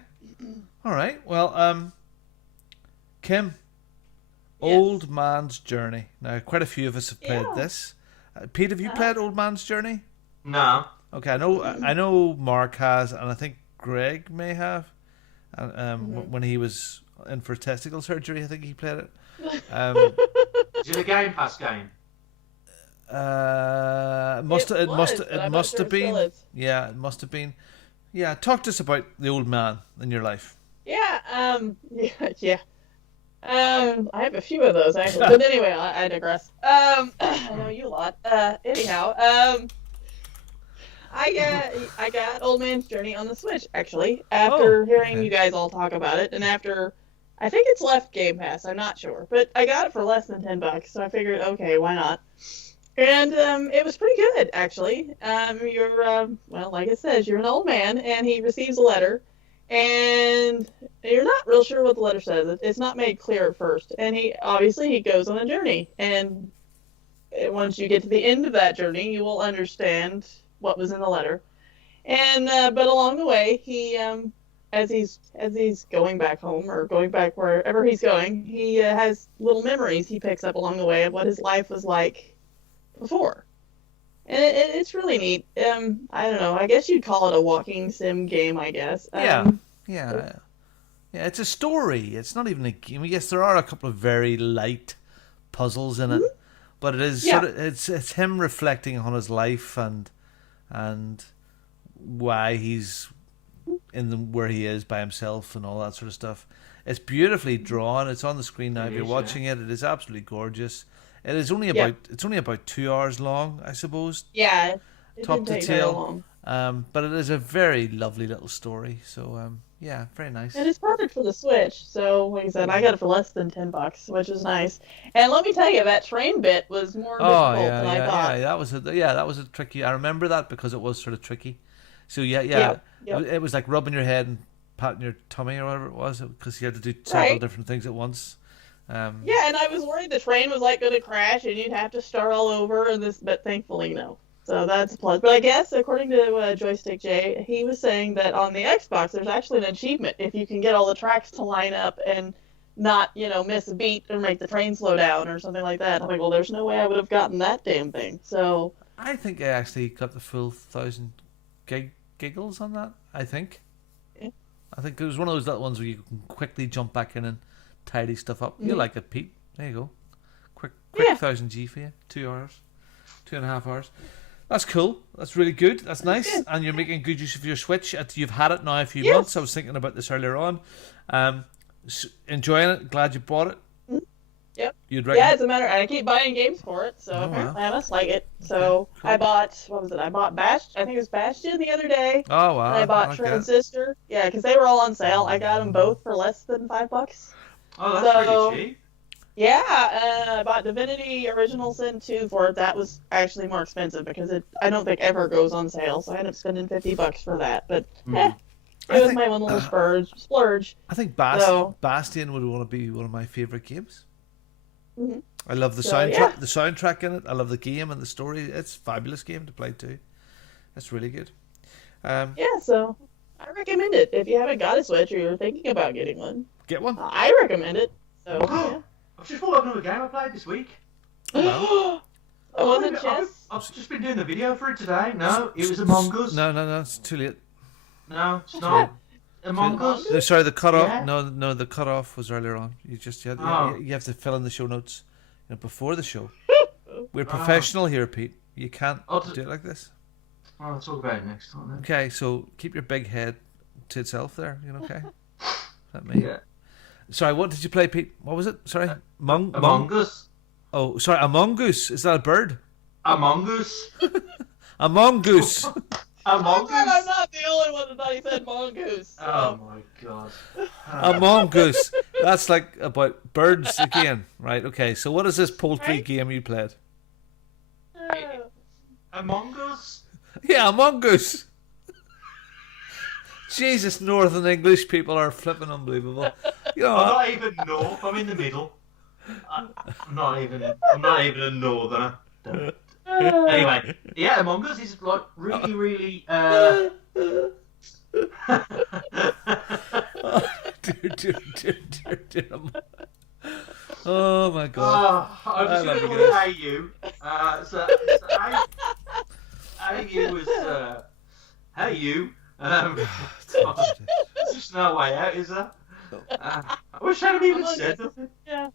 All right. Well, Kim, Old Man's Journey. Now, quite a few of us have played this. Pete, have you played Old Man's Journey? No. Okay, I know Mark has, and I think Greg may have. When he was in for testicle surgery, I think he played it. Is it a Game Pass game? It must have been. Yeah, it must have been. Yeah, talk to us about the old man in your life. Yeah. I have a few of those actually, but anyway, I digress. I know you a lot. Anyhow, I got Old Man's Journey on the Switch actually after hearing you guys all talk about it, and after I think it's left Game Pass. I'm not sure, but I got it for less than $10, so I figured, okay, why not? And it was pretty good actually. You're well, like it says, you're an old man, and he receives a letter. And you're not real sure what the letter says. It's not made clear at first. And he goes on a journey. And once you get to the end of that journey, you will understand what was in the letter. And but along the way, he as he's going back home or going back wherever he's going, he has little memories he picks up along the way of what his life was like before. And it's really neat. I don't know. I guess you'd call it a walking sim game, I guess. Yeah. It's a story. It's not even a game. Yes, there are a couple of very light puzzles in it, but it is sort of, it's him reflecting on his life and why he's where he is by himself and all that sort of stuff. It's beautifully drawn. It's on the screen now. If you're watching it, it is absolutely gorgeous. It is only about 2 hours long, I suppose. Yeah, it top didn't to take very tail. long. But it is a very lovely little story. So yeah, very nice. And it's perfect for the Switch. So like I said, I got it for less than $10, which is nice. And let me tell you, that train bit was more difficult than I thought. Yeah, that was a tricky. I remember that because it was sort of tricky. So yeah. It was like rubbing your head and patting your tummy or whatever it was, because you had to do several different things at once. Yeah, and I was worried the train was like going to crash and you'd have to start all over, but thankfully no. So that's a plus. But I guess according to Joystick J, he was saying that on the Xbox there's actually an achievement if you can get all the tracks to line up and not, miss a beat or make the train slow down or something like that. I'm like, well, there's no way I would have gotten that damn thing. So I think I actually got the full 1,000 giggles on that. I think it was one of those little ones where you can quickly jump back in and tidy stuff up. You like it, Pete. There you go. Quick 1,000 G for you. 2 hours. 2.5 hours. That's cool. That's really good. That's nice. And you're making good use of your Switch. You've had it now a few months. I was thinking about this earlier on. Enjoying it. Glad you bought it. Yep. You'd yeah, it's a matter. I keep buying games for it, so apparently I must like it. So cool. I bought, what was it? I bought I think it was Bastion the other day. Oh wow! And I bought Transistor. Yeah, because they were all on sale. I got them both for less than $5. Oh, that's pretty cheap. Yeah, I bought Divinity Original Sin 2 for it. That was actually more expensive because I don't think ever goes on sale, so I ended up spending $50 for that. But it was my one little splurge. I think Bastion would want to be one of my favorite games. Mm-hmm. I love the soundtrack. The soundtrack in it. I love the game and the story. It's a fabulous game to play too. It's really good. So I recommend it if you haven't got a Switch or you're thinking about getting one. Get one. I recommend it. So I've just thought of another game I played this week. Oh, was it chess? I've just been doing the video for it today. No, it was Among Us. No, it's too late. No, it's not. Among Us? No, sorry, the cutoff. Yeah. No, the cutoff was earlier on. You have to fill in the show notes, before the show. We're professional here, Pete. You can't do it like this. I'll talk about it next time. Then. Okay, so keep your big head to itself there. Okay. Let me. Yeah. Sorry, what did you play, Pete? What was it? Sorry, Among Us. Oh, sorry, Among Us. Is that a bird? Among Us. Among Us. Among I'm Us. not the only one that thought he said mongoose. Oh my god. Among Us. That's like about birds again, right? Okay, so what is this poultry Right. game you played? Among Us. Yeah, Among Us. Jesus, Northern English people are flipping unbelievable. You know, I'm not even north. I'm in the middle. I'm not even a northerner. Anyway, yeah, Among Us is like really. dear. Oh my god. I'm just I going to love call you it Hey You. So Hey You was Hey You. There's just no way out, is there? I wish I hadn't even said nothing. Yeah.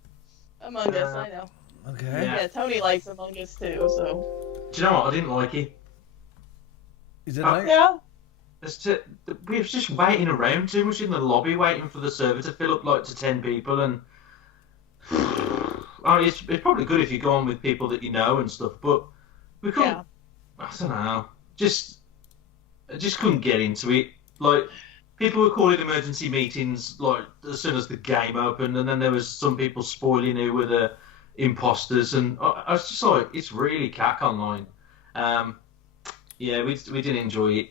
Among Us, I know. Okay. Yeah, Tony likes Among Us too, so. Do you know what? I didn't like it. You didn't like it? Yeah. We were just waiting around too much in the lobby, waiting for the server to fill up like to 10 people, and it's probably good if you go on with people that you know and stuff, but we couldn't. Yeah. I don't know. I just couldn't get into it. Like, people were calling emergency meetings like as soon as the game opened, and then there was some people spoiling who were the imposters, and I was just like, it's really cack online. Yeah, we didn't enjoy it.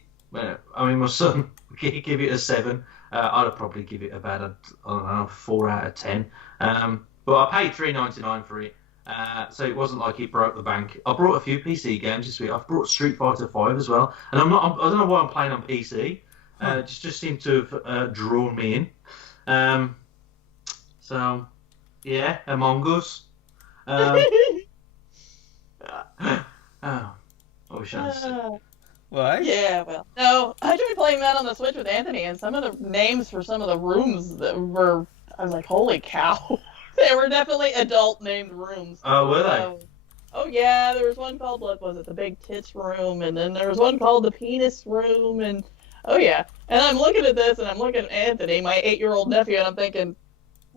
I mean, my son he gave it a 7. I'd probably give it about a 4 out of 10. But I paid $3.99 for it, so it wasn't like it broke the bank. I brought a few PC games this week. I've brought Street Fighter 5 as well, and I don't know why I'm playing on PC. It just seemed to have drawn me in. So yeah, Among Us. I wish I had said. Why? Yeah, well, no, I tried playing that on the Switch with Anthony, and some of the names for some of the rooms that were, I was like, holy cow. They were definitely adult named rooms. Oh, were they? Oh yeah, there was one called, what was it, the Big Tits Room, and then there was one called the Penis Room, and oh yeah. And I'm looking at this, and I'm looking at Anthony, my 8-year-old nephew, and I'm thinking,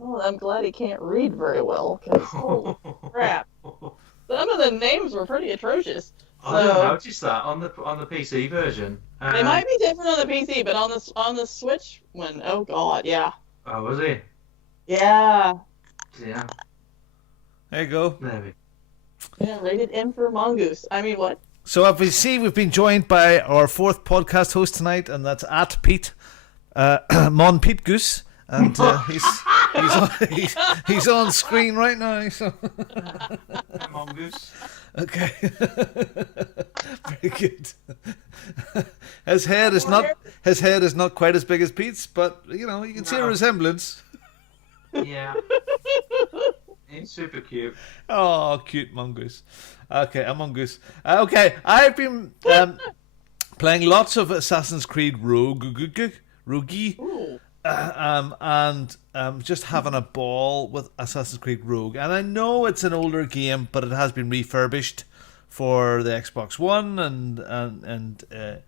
oh, I'm glad he can't read very well, because holy crap. Some of the names were pretty atrocious. I didn't notice that on the PC version. They might be different on the PC, but on the Switch one, oh god, yeah. Oh, was it? Yeah. Yeah. There you go. Maybe. Yeah, rated M for Mongoose. I mean, what? So obviously we've been joined by our 4th podcast host tonight, and that's at Pete, Mon Pete Goose, and he's on screen right now. So. Mongoose. Okay. Very good. His head is not quite as big as Pete's, but you know you can see a resemblance. Yeah. It's super cute. Oh, cute mongoose. Okay, a mongoose. Okay, I've been playing lots of Assassin's Creed Rogue, and just having a ball with Assassin's Creed Rogue. And I know it's an older game, but it has been refurbished for the Xbox One, and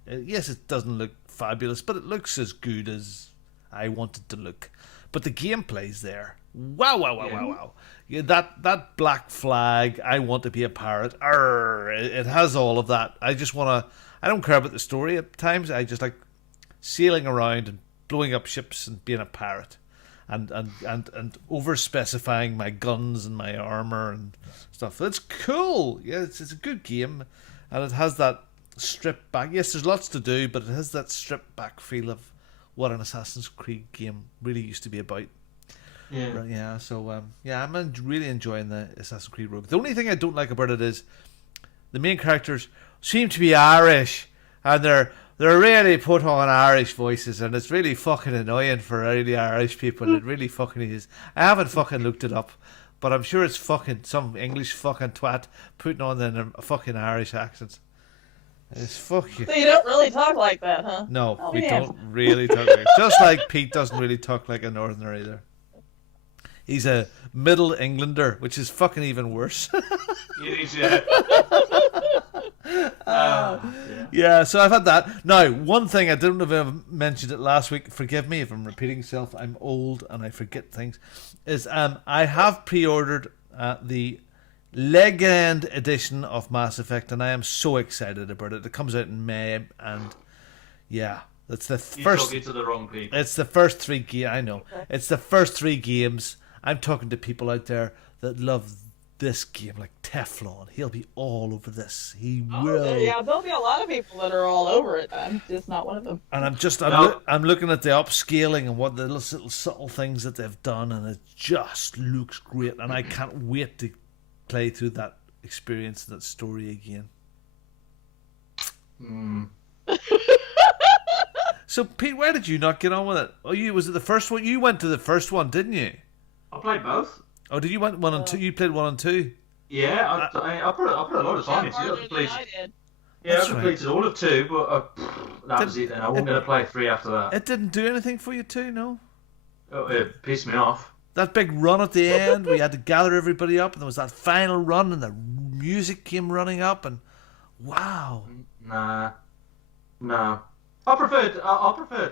yes, it doesn't look fabulous, but it looks as good as I want it to look. But the gameplay's there. Wow. Yeah, that black flag, I want to be a pirate. It has all of that. I don't care about the story at times. I just like sailing around and blowing up ships and being a pirate. And over specifying my guns and my armor and stuff. It's cool. Yeah, it's a good game. And it has that stripped back. Yes, there's lots to do, but it has that stripped back feel of what an Assassin's Creed game really used to be about. Yeah. Yeah. So I'm really enjoying the Assassin's Creed Rogue. The only thing I don't like about it is the main characters seem to be Irish, and they're really put on Irish voices, and it's really fucking annoying for really Irish people. It really fucking is. I haven't fucking looked it up, but I'm sure it's fucking some English fucking twat putting on a fucking Irish accent. It's fuck you. So you don't really talk like that, huh? No, Oh, we man. don't really talk like just like Pete doesn't really talk like a Northerner either. He's a Middle Englander, which is fucking even worse. It is, yeah. Yeah, so I've had that. Now, one thing I didn't know if I mentioned it last week, forgive me if I'm repeating myself, I'm old and I forget things, is I have pre-ordered the Legend edition of Mass Effect, and I am so excited about it. It comes out in May, and yeah, it's the You're first. talking to the wrong people. It's the first 3 games. I know. It's the first 3 games. I'm talking to people out there that love this game like Teflon. He'll be all over this. He will. Yeah, there'll be a lot of people that are all over it. I'm just not one of them. And I'm looking at the upscaling and what the little subtle things that they've done, and it just looks great. And I can't wait to play through that experience, that story again. So Pete, why did you not get on with it? Oh, was it the first one? You went to the first one, didn't you? I played both. Oh, did you want 1 and 2? You played 1 and 2. Yeah, I put a lot of time into it. I completed, I completed all of 2, but that was it. Then I wasn't going to play 3 after that. It didn't do anything for you, 2, no? Oh, it pissed me off. That big run at the end, we had to gather everybody up, and there was that final run, and the music came running up, and wow. Nah, no. I preferred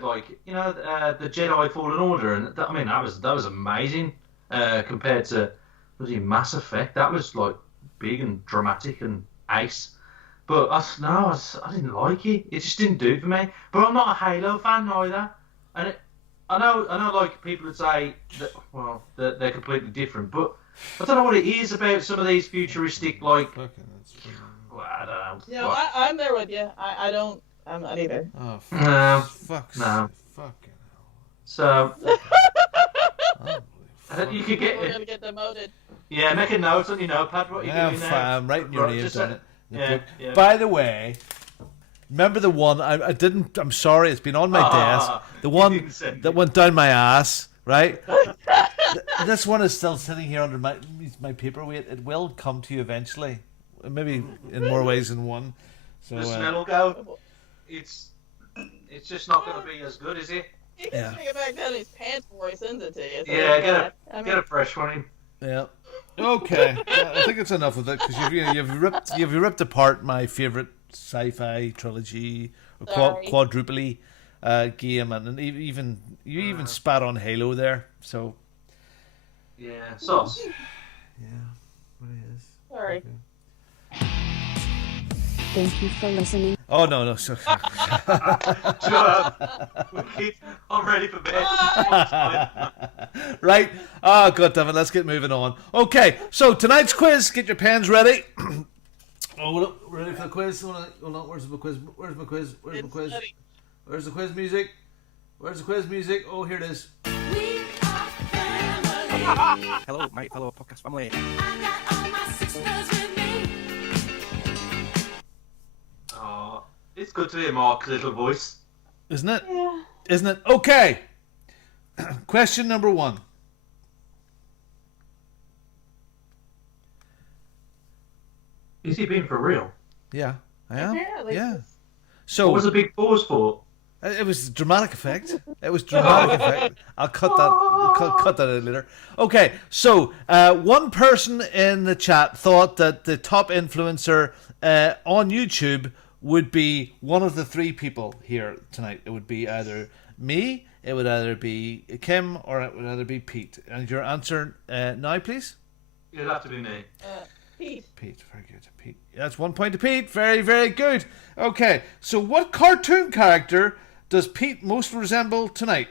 like the Jedi Fallen Order, and that was amazing compared to Mass Effect. That was like big and dramatic and ace. But I didn't like it. It just didn't do it for me. But I'm not a Halo fan either, and I know like people would say that they're completely different, but I don't know what it is about some of these futuristic like. I don't know. No, I'm there with you. I'm not either. Oh, fuck. No. Fucking hell. So you could get. We're gonna get demoted. Yeah, make a note on your notepad. What you're doing now. I'm writing your names on it. Yeah. By the way, remember the one I didn't? I'm sorry, it's been on my desk. The one that went down my ass, right? This one is still sitting here under my paperweight. It will come to you eventually, maybe in more ways than one. So the smell will go. It's just not going to be as good, is it? He can bring it back down his pants before he sends it to you. So Yeah, get a fresh one in. Yeah. Okay. I think it's enough of it because you've ripped apart my favorite sci-fi trilogy, quadruple game, and even you even spat on Halo there. So. Yeah, sauce. Yeah, what it is. Sorry. Okay. Thank you for listening. Oh no! So... Shut up. I'm ready for bed. Right. Oh, God damn it. Let's get moving on. Okay. So tonight's quiz. Get your pens ready. Oh, ready for the quiz? Hold on. Where's my quiz? Where's my quiz? Where's my quiz? Where's the quiz music? Where's the quiz music? Oh, here it is. Hello, my fellow podcast family. I got all my sisters with me. Oh, it's good to hear Mark's little voice. Isn't it? Yeah. Isn't it? Okay. Question number 1. Is he being for real? Yeah, I am. Apparently. Yeah. So What was the big pause for? it was dramatic effect. It was dramatic effect. I'll cut that out later. Okay, so one person in the chat thought that the top influencer on YouTube would be one of the 3 people here tonight. It would be either me, it would either be Kim, or it would either be Pete. And your answer now, please? It'll have to be me. Pete. Pete, very good. Pete. That's 1 point to Pete. Very, very good. Okay, so what cartoon character does Pete most resemble tonight?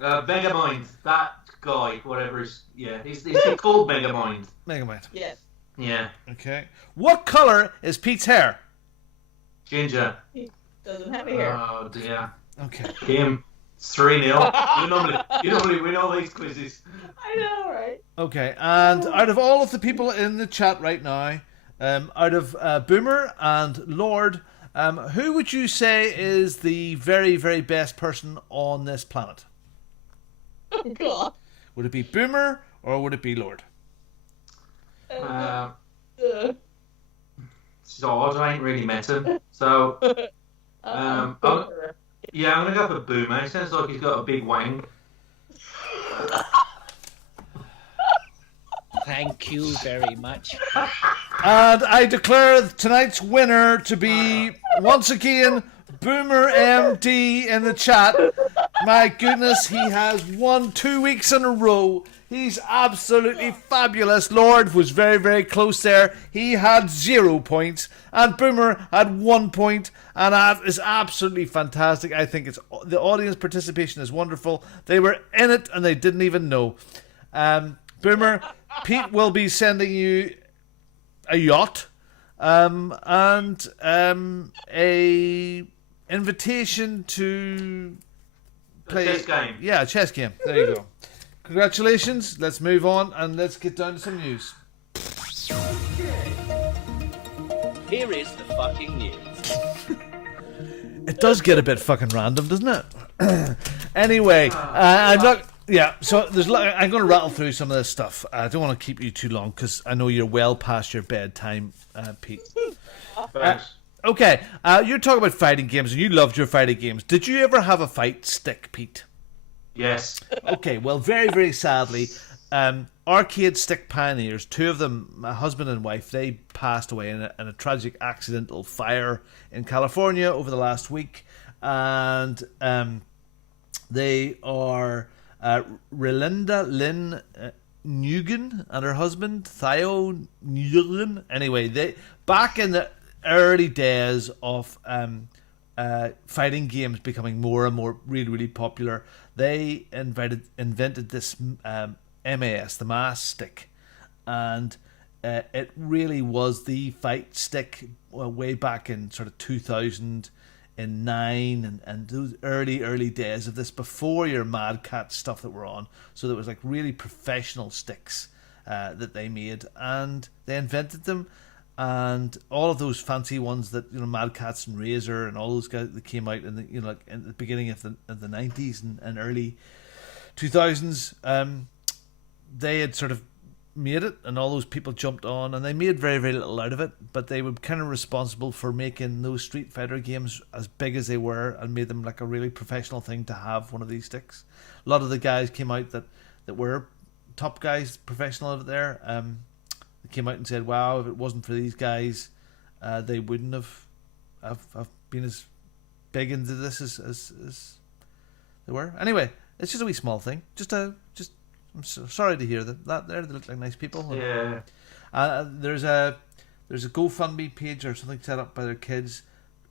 Megamind. That guy, whatever is. Yeah, he's called Megamind. Megamind. Yes. Yeah. Okay. What color is Pete's hair? Ginger. He doesn't have a hair. Oh dear. Okay. Kim. It's 3-0. You normally win all these quizzes. I know, right? Okay, and out of all of the people in the chat right now, out of Boomer and Lord, who would you say is the very, very best person on this planet? Oh, God. Would it be Boomer or would it be Lord? So I ain't really met him. So I'm gonna go for Boomer. He sounds like he's got a big wang. Thank you very much. And I declare tonight's winner to be, once again, Boomer MD in the chat. My goodness, he has won 2 weeks in a row. He's absolutely fabulous. Lord was very, very close there. He had 0 points, and Boomer had 1 point, and that is absolutely fantastic. I think the audience participation is wonderful. They were in it, and they didn't even know. Boomer, Pete will be sending you a yacht, and a invitation to play a chess game. Yeah, a chess game. There you go. Congratulations. Let's move on and let's get down to some news. Here is the fucking news. It does get a bit fucking random, doesn't it? Anyway, I'm not. Yeah, so I'm going to rattle through some of this stuff. I don't want to keep you too long because I know you're well past your bedtime, Pete. Thanks. Okay, you're talking about fighting games, and you loved your fighting games. Did you ever have a fight stick, Pete? Yes. Okay, well, very, very sadly, arcade stick pioneers, two of them, my husband and wife, they passed away in a tragic accidental fire in California over the last week, and they are Relinda Lynn Nguyen and her husband Theo Nguyen. Anyway, they back in the early days of fighting games becoming more and more really, really popular, they invented this MAS, the MAS stick, and it really was the fight stick way back in sort of 2009 and those early days of this, before your Mad Cat stuff that we're on. So there was like really professional sticks that they made, and they invented them. And all of those fancy ones that, you know, Mad Cats and Razor and all those guys that came out in the, you know, like in the beginning of the 90s and early 2000s, they had sort of made it, and all those people jumped on, and they made very, very little out of it, but they were kind of responsible for making those Street Fighter games as big as they were, and made them like a really professional thing to have one of these sticks. A lot of the guys came out that were top guys, professional over there. They came out and said, wow, if it wasn't for these guys, they wouldn't have been as big into this as they were. Anyway, it's just a wee small thing. I'm so sorry to hear that there. They look like nice people. Yeah. There's a GoFundMe page or something set up by their kids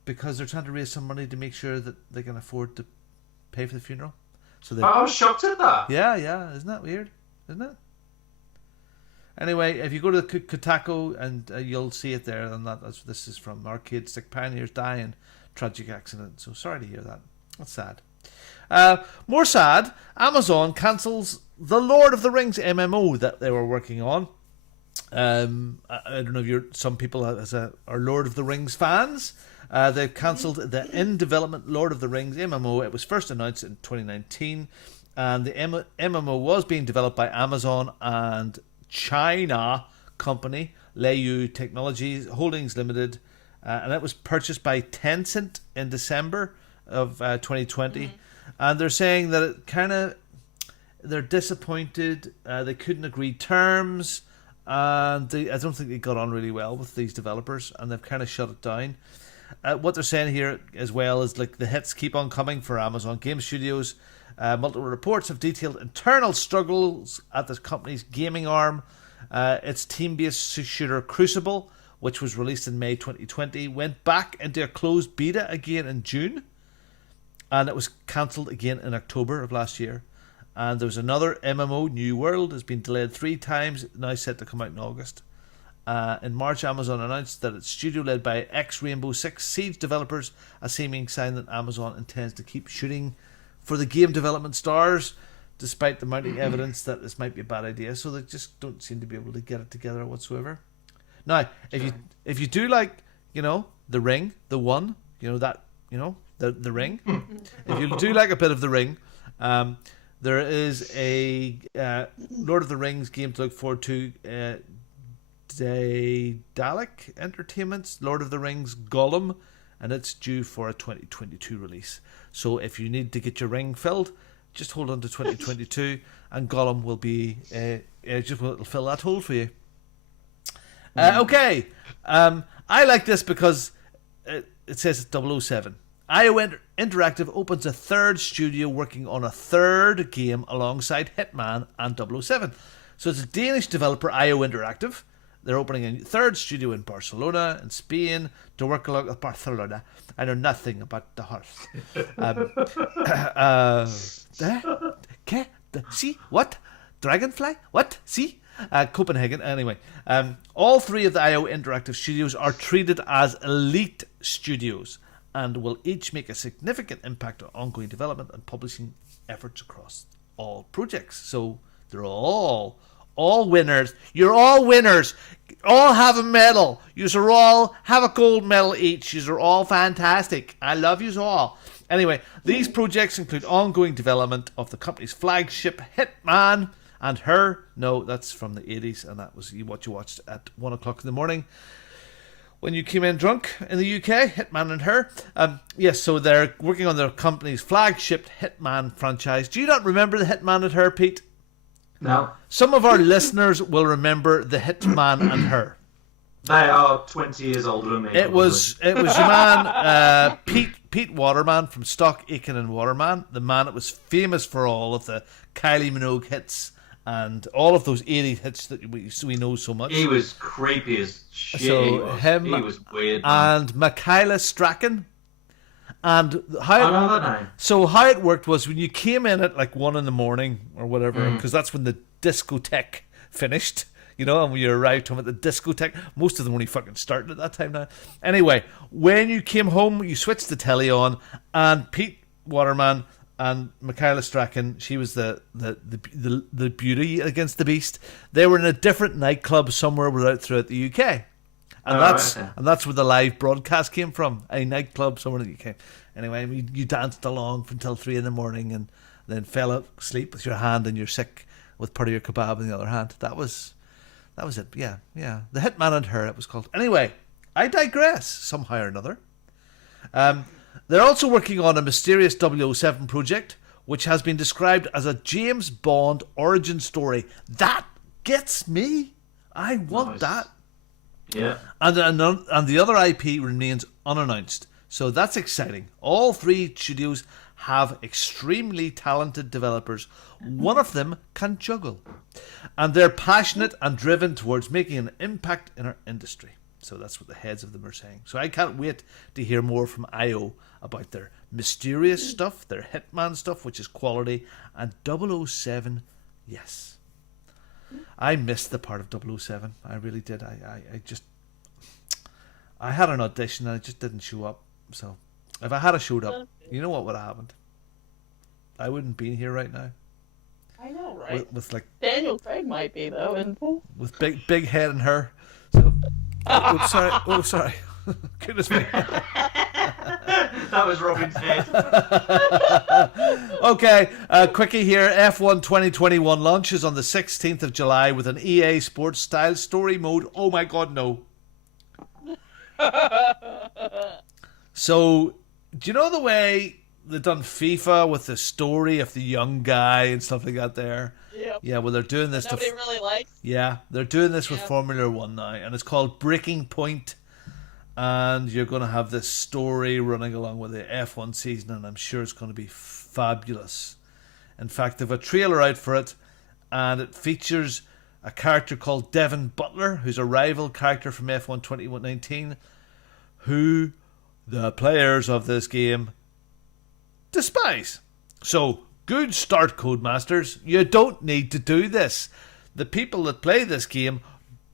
because they're trying to raise some money to make sure that they can afford to pay for the funeral. So I was shocked at that. Yeah. Isn't that weird? Isn't it? Anyway, if you go to the Kotaku and you'll see it there, and this is from Arcade Stick Pioneers die in tragic accident. So sorry to hear that. That's sad. More sad, Amazon cancels the Lord of the Rings MMO that they were working on. I don't know if some people are Lord of the Rings fans. They've cancelled the in-development Lord of the Rings MMO. It was first announced in 2019, and the MMO was being developed by Amazon and China company Leiyu Technologies Holdings Limited, and it was purchased by Tencent in December of 2020. And they're saying that they're disappointed. They couldn't agree terms, and I don't think they got on really well with these developers, and they've kind of shut it down. What they're saying here as well is like the hits keep on coming for Amazon Game Studios. Multiple reports have detailed internal struggles at the company's gaming arm. Its team-based shooter Crucible, which was released in May 2020, went back into a closed beta again in June, and it was cancelled again in October of last year. And there was another MMO, New World, has been delayed 3 times, now set to come out in August. In March, Amazon announced that its studio, led by ex-Rainbow Six Siege developers, a seeming sign that Amazon intends to keep shooting for the game development stars, despite the mounting evidence that this might be a bad idea. So they just don't seem to be able to get it together whatsoever. Now, if you do like, you know, The Ring, the one, you know, that, you know, the Ring. If you do like a bit of The Ring, there is a Lord of the Rings game to look forward to. Daedalic Entertainment's Lord of the Rings Gollum, and it's due for a 2022 release. So if you need to get your ring filled, just hold on to 2022, and Gollum will be it'll fill that hole for you. Okay, I like this because it says it's 007, Interactive opens a third studio working on a third game alongside Hitman and 007. So it's a Danish developer, IO Interactive. They're opening a third studio in Barcelona, in Spain, to work along with Barcelona. I know nothing about the horse. See? What? Dragonfly? What? See? Copenhagen. Anyway, all three of the IO Interactive studios are treated as elite studios and will each make a significant impact on ongoing development and publishing efforts across all projects. So they're all winners. You're all winners. All have a medal. You all have a gold medal each. You are all fantastic. I love you all. Anyway, these projects include ongoing development of the company's flagship Hitman and Her. No, that's from the 80s, and that was what you watched at 1 o'clock in the morning when you came in drunk in the UK, Hitman and Her. Yes, so they're working on their company's flagship Hitman franchise. Do you not remember the Hitman and Her, Pete? No. Some of our listeners will remember the Hitman and Her. They are 20 years older than me. It was your man, Pete Waterman from Stock Aitken and Waterman, the man that was famous for all of the Kylie Minogue hits and all of those 80s hits that we know so much. He was creepy as shit. So he was weird. And Michaela Strachan. And how it worked was when you came in at like 1 a.m. or whatever, because that's when the discotheque finished, you know, and when you arrived home at the discotheque, most of them only fucking started at that time now. Anyway, when you came home, you switched the telly on, and Pete Waterman and Michaela Strachan, she was the beauty against the beast. They were in a different nightclub somewhere throughout the UK. And that's where the live broadcast came from, a nightclub somewhere in the UK. Anyway, you danced along until 3 a.m. and then fell asleep with your hand and you're sick with part of your kebab in the other hand. That was it. Yeah. The Hitman and Her, it was called. Anyway, I digress somehow or another. They're also working on a mysterious 007 project, which has been described as a James Bond origin story. That gets me. I want that. Yeah. And the other IP remains unannounced. So that's exciting. All three studios have extremely talented developers. One of them can juggle. And they're passionate and driven towards making an impact in our industry. So that's what the heads of them are saying. So I can't wait to hear more from IO about their mysterious stuff, their Hitman stuff, which is quality, and 007, yes. I missed the part of 007. I really did. I had an audition and I just didn't show up. So if I had showed up, you know what would have happened? I wouldn't be here right now. I know, right? With like Daniel Craig might be though, and with big head and her. So sorry. Goodness me. That was Robin's head. Okay, quickie here. F1 2021 launches on the 16th of July with an EA Sports style story mode. Oh my god, no. So, do you know the way they've done FIFA with the story of the young guy and stuff like that there? Yep. Yeah, well, they're doing this. Nobody really likes. Yeah, they're doing this with Formula One now, and it's called Breaking Point. And you're going to have this story running along with the F1 season, and I'm sure it's going to be fabulous. In fact, they have a trailer out for it, and it features a character called Devin Butler, who's a rival character from F1 2019, who the players of this game despise. So, good start, Codemasters. You don't need to do this. The people that play this game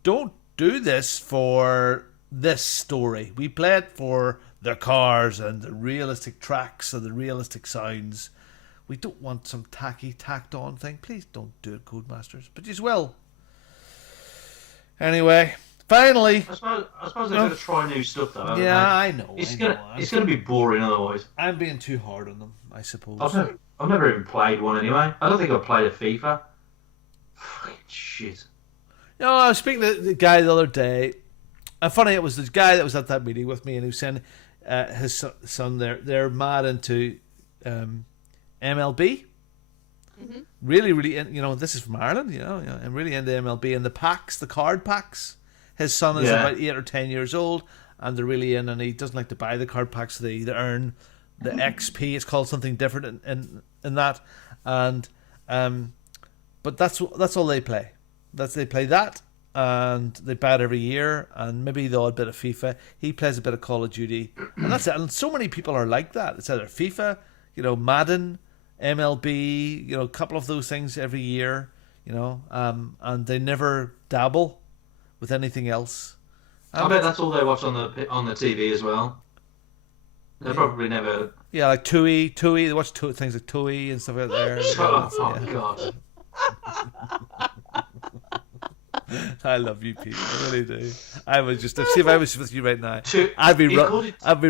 don't do this for this story. We play it for the cars and the realistic tracks and the realistic sounds. We don't want some tacked on thing. Please don't do it, Codemasters. But you will. Anyway, finally. I suppose they're going to try new stuff though. Yeah, I know. It's going to be boring otherwise. I'm being too hard on them, I suppose. I've never even played one anyway. I don't think I've played a FIFA. Fucking shit. You know, I was speaking to the guy the other day. And funny, it was this guy that was at that meeting with me, and he was saying his son, they're mad into MLB. Mm-hmm. Really, this is from Ireland, and really into MLB and the packs, the card packs. His son is about 8 or 10 years old, and they're really in, and he doesn't like to buy the card packs. So they either earn the XP. It's called something different in that, and but that's all they play. They play that, and they buy it every year, and maybe the odd bit of FIFA. He plays a bit of Call of Duty, and that's it. And so many people are like that. It's either FIFA, Madden, MLB, a couple of those things every year, and they never dabble with anything else. I bet that's all they watch on the TV as well. They probably never. Yeah, like Tui. They watch things like Tui and stuff like that. God. I love you, Pete. I really do. I would just see if I was with you right now. I'd be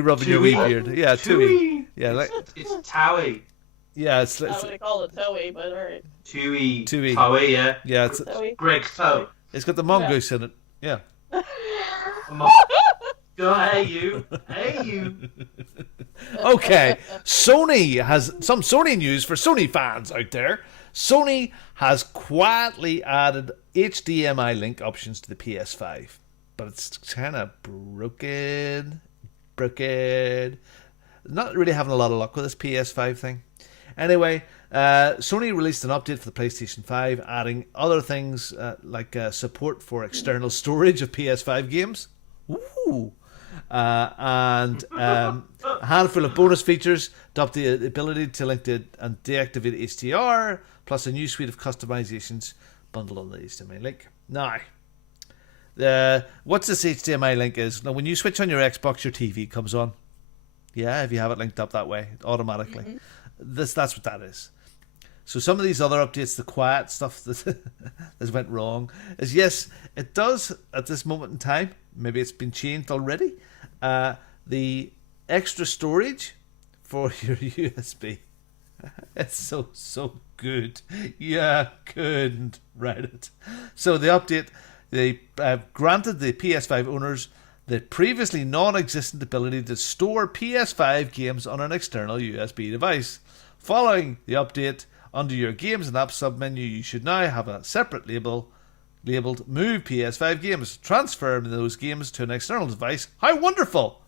rubbing your wee beard. Yeah, Tui. Yeah, it's Towie. Yeah, it's I would call it Towie, but alright. Tui. Towie, yeah. Yeah, it's Greg Toe. It's got the mongoose in it. Yeah. Go, hey you. Okay, Sony has some Sony news for Sony fans out there. Sony has quietly added HDMI link options to the PS5, but it's kind of broken. Not really having a lot of luck with this PS5 thing. Anyway, Sony released an update for the PlayStation 5, adding other things like support for external storage of PS5 games. Ooh. And a handful of bonus features to up the ability to link to and deactivate HDR, plus a new suite of customizations bundled on the HDMI link. Now, what's this HDMI link is? Now, when you switch on your Xbox, your TV comes on. Yeah, if you have it linked up that way, automatically. Mm-hmm. That's what that is. So some of these other updates, the quiet stuff that went wrong, is yes, it does at this moment in time. Maybe it's been changed already. The extra storage for your USB. It's so good. Yeah, couldn't write it. So the update, they granted the PS5 owners the previously non-existent ability to store PS5 games on an external USB device. Following the update, under your Games and Apps submenu, you should now have a separate labeled Move PS5 Games. Transfer those games to an external device. How wonderful!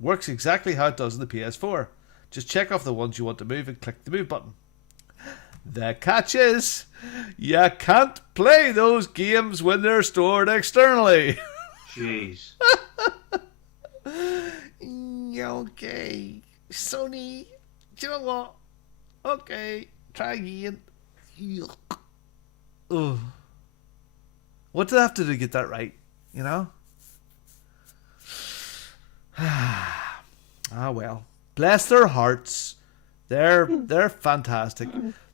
Works exactly how it does in the PS4. Just check off the ones you want to move and click the Move button. The catch is, you can't play those games when they're stored externally. Jeez. Okay. Sony, do you know what? Okay, try again. Ugh. What did I have to do to get that right? Ah, well. Bless their hearts. They're fantastic.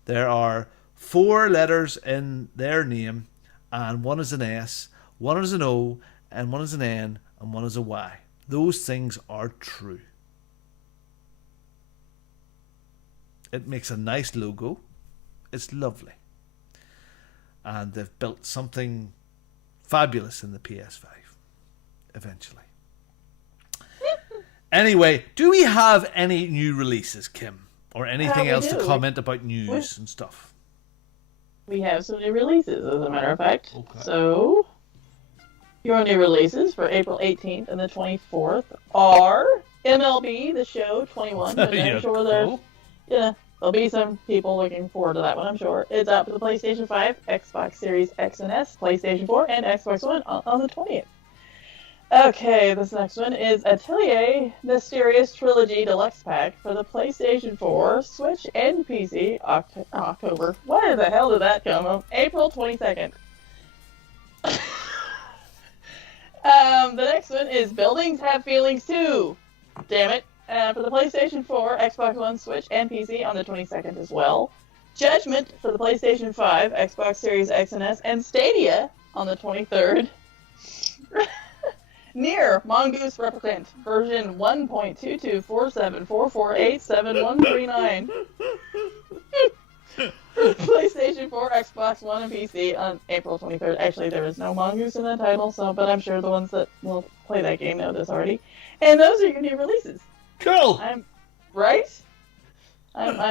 There are 4 letters in their name, and one is an S, one is an O, and one is an N, and one is a Y. Those things are true. It makes a nice logo. It's lovely. And they've built something fabulous in the PS5. Eventually. Anyway, do we have any new releases, Kim? Or anything else to comment about news and stuff? We have some new releases, as a matter of fact. Okay. So, your new releases for April 18th and the 24th are MLB The Show 21. But I'm sure there'll be some people looking forward to that one, I'm sure. It's out for the PlayStation 5, Xbox Series X and S, PlayStation 4, and Xbox One on the 20th. Okay, this next one is Atelier Mysterious Trilogy Deluxe Pack for the PlayStation 4, Switch, and PC, October. Where the hell did that come from? April 22nd. The next one is Buildings Have Feelings Too. Damn it. For the PlayStation 4, Xbox One, Switch, and PC on the 22nd as well. Judgment for the PlayStation 5, Xbox Series X and S, and Stadia on the 23rd. Nier Mongoose Replicant version 1.224744871139. PlayStation 4, Xbox One, and PC on April 23rd. Actually, there is no Mongoose in that title, but I'm sure the ones that will play that game know this already. And those are your new releases. Cool. I'm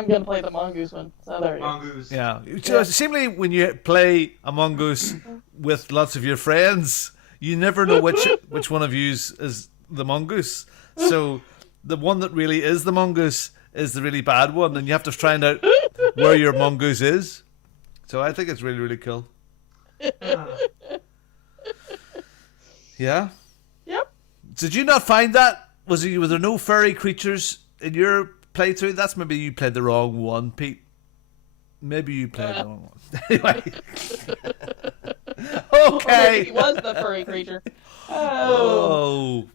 gonna play the Mongoose one. So there you go. Mongoose. Yeah. So seemingly when you play Among Us with lots of your friends, you never know which one of you is the mongoose. So the one that really is the mongoose is the really bad one, and you have to find out where your mongoose is. So I think it's really, really cool. Yeah? Yep. Did you not find that? Were there no furry creatures in your playthrough? That's maybe you played the wrong one, Pete. Maybe you played the wrong one. Anyway. Okay. He was the furry creature. Oh.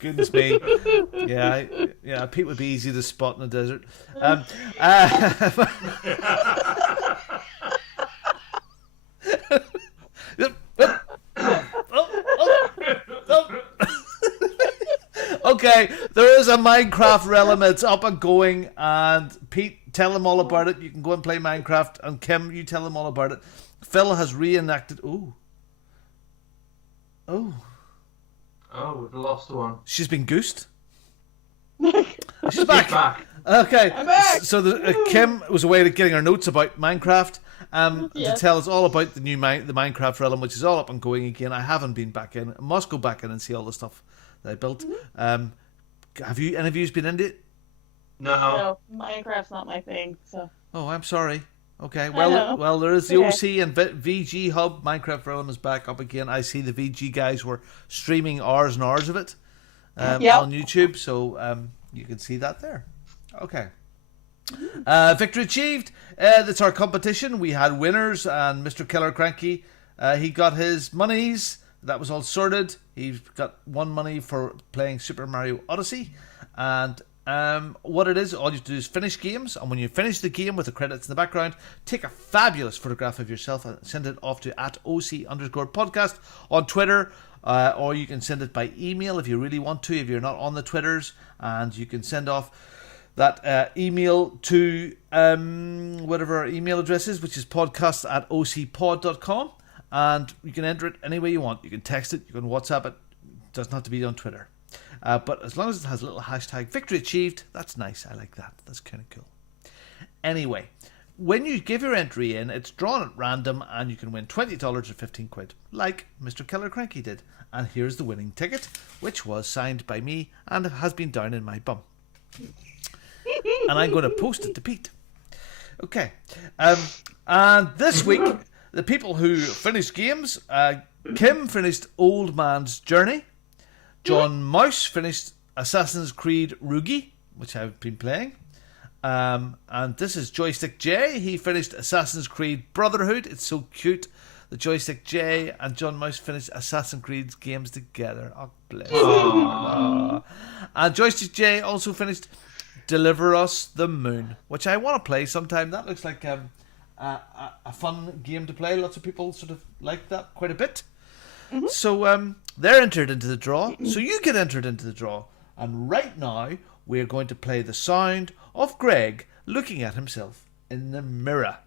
Goodness me. Yeah, Pete would be easy to spot in the desert. Okay, there is a Minecraft realm. It's up and going, and Pete, tell them all about it. You can go and play Minecraft, and Kim, you tell them all about it. Phil has reenacted. Oh, we've lost one. she's been goosed. She's back. Okay, I'm back. so Kim was away getting her notes about Minecraft. To Yes. tell us all about the new the Minecraft realm, which is all up and going again. I haven't been back in. I must go back in and see all the stuff that I built. Have you? Any of you been into it? No, Minecraft's not my thing. So. Oh, I'm sorry. Okay, know. well, there is the Okay. OC and VG Hub. Minecraft realm is back up again. I see the VG guys were streaming hours and hours of it on YouTube, so you can see that there. Okay. Victory achieved. That's our competition. We had winners, and Mr. Killer Cranky, he got his monies. That was all sorted. He's got one money for playing Super Mario Odyssey, and what it is, all you have to do is finish games, and when you finish the game with the credits in the background, take a fabulous photograph of yourself and send it off to @OC_podcast on Twitter, or you can send it by email if you really want to, if you're not on the Twitters, and you can send off that email to whatever our email address is, which is podcast@ocpod.com, and you can enter it any way you want. You can text it, you can WhatsApp it. It doesn't have to be on Twitter. But as long as it has a little hashtag victory achieved, that's nice. I like that. That's kind of cool. Anyway, when you give your entry in, it's drawn at random, and you can win $20 or 15 quid, like Mr. Killer Cranky did. And here's the winning ticket, which was signed by me and has been down in my bum. And I'm going to post it to Pete. Okay. And this week, the people who finished games, Kim finished Old Man's Journey. John Mouse finished Assassin's Creed Rugi, which I've been playing. And this is Joystick J. He finished Assassin's Creed Brotherhood. It's so cute. The Joystick J and John Mouse finished Assassin's Creed games together. Oh, bless. And Joystick J also finished Deliver Us the Moon, which I want to play sometime. That looks like a fun game to play. Lots of people sort of like that quite a bit. Mm-hmm. So they're entered into the draw. So you get entered into the draw. And right now, we're going to play the sound of Greg looking at himself in the mirror.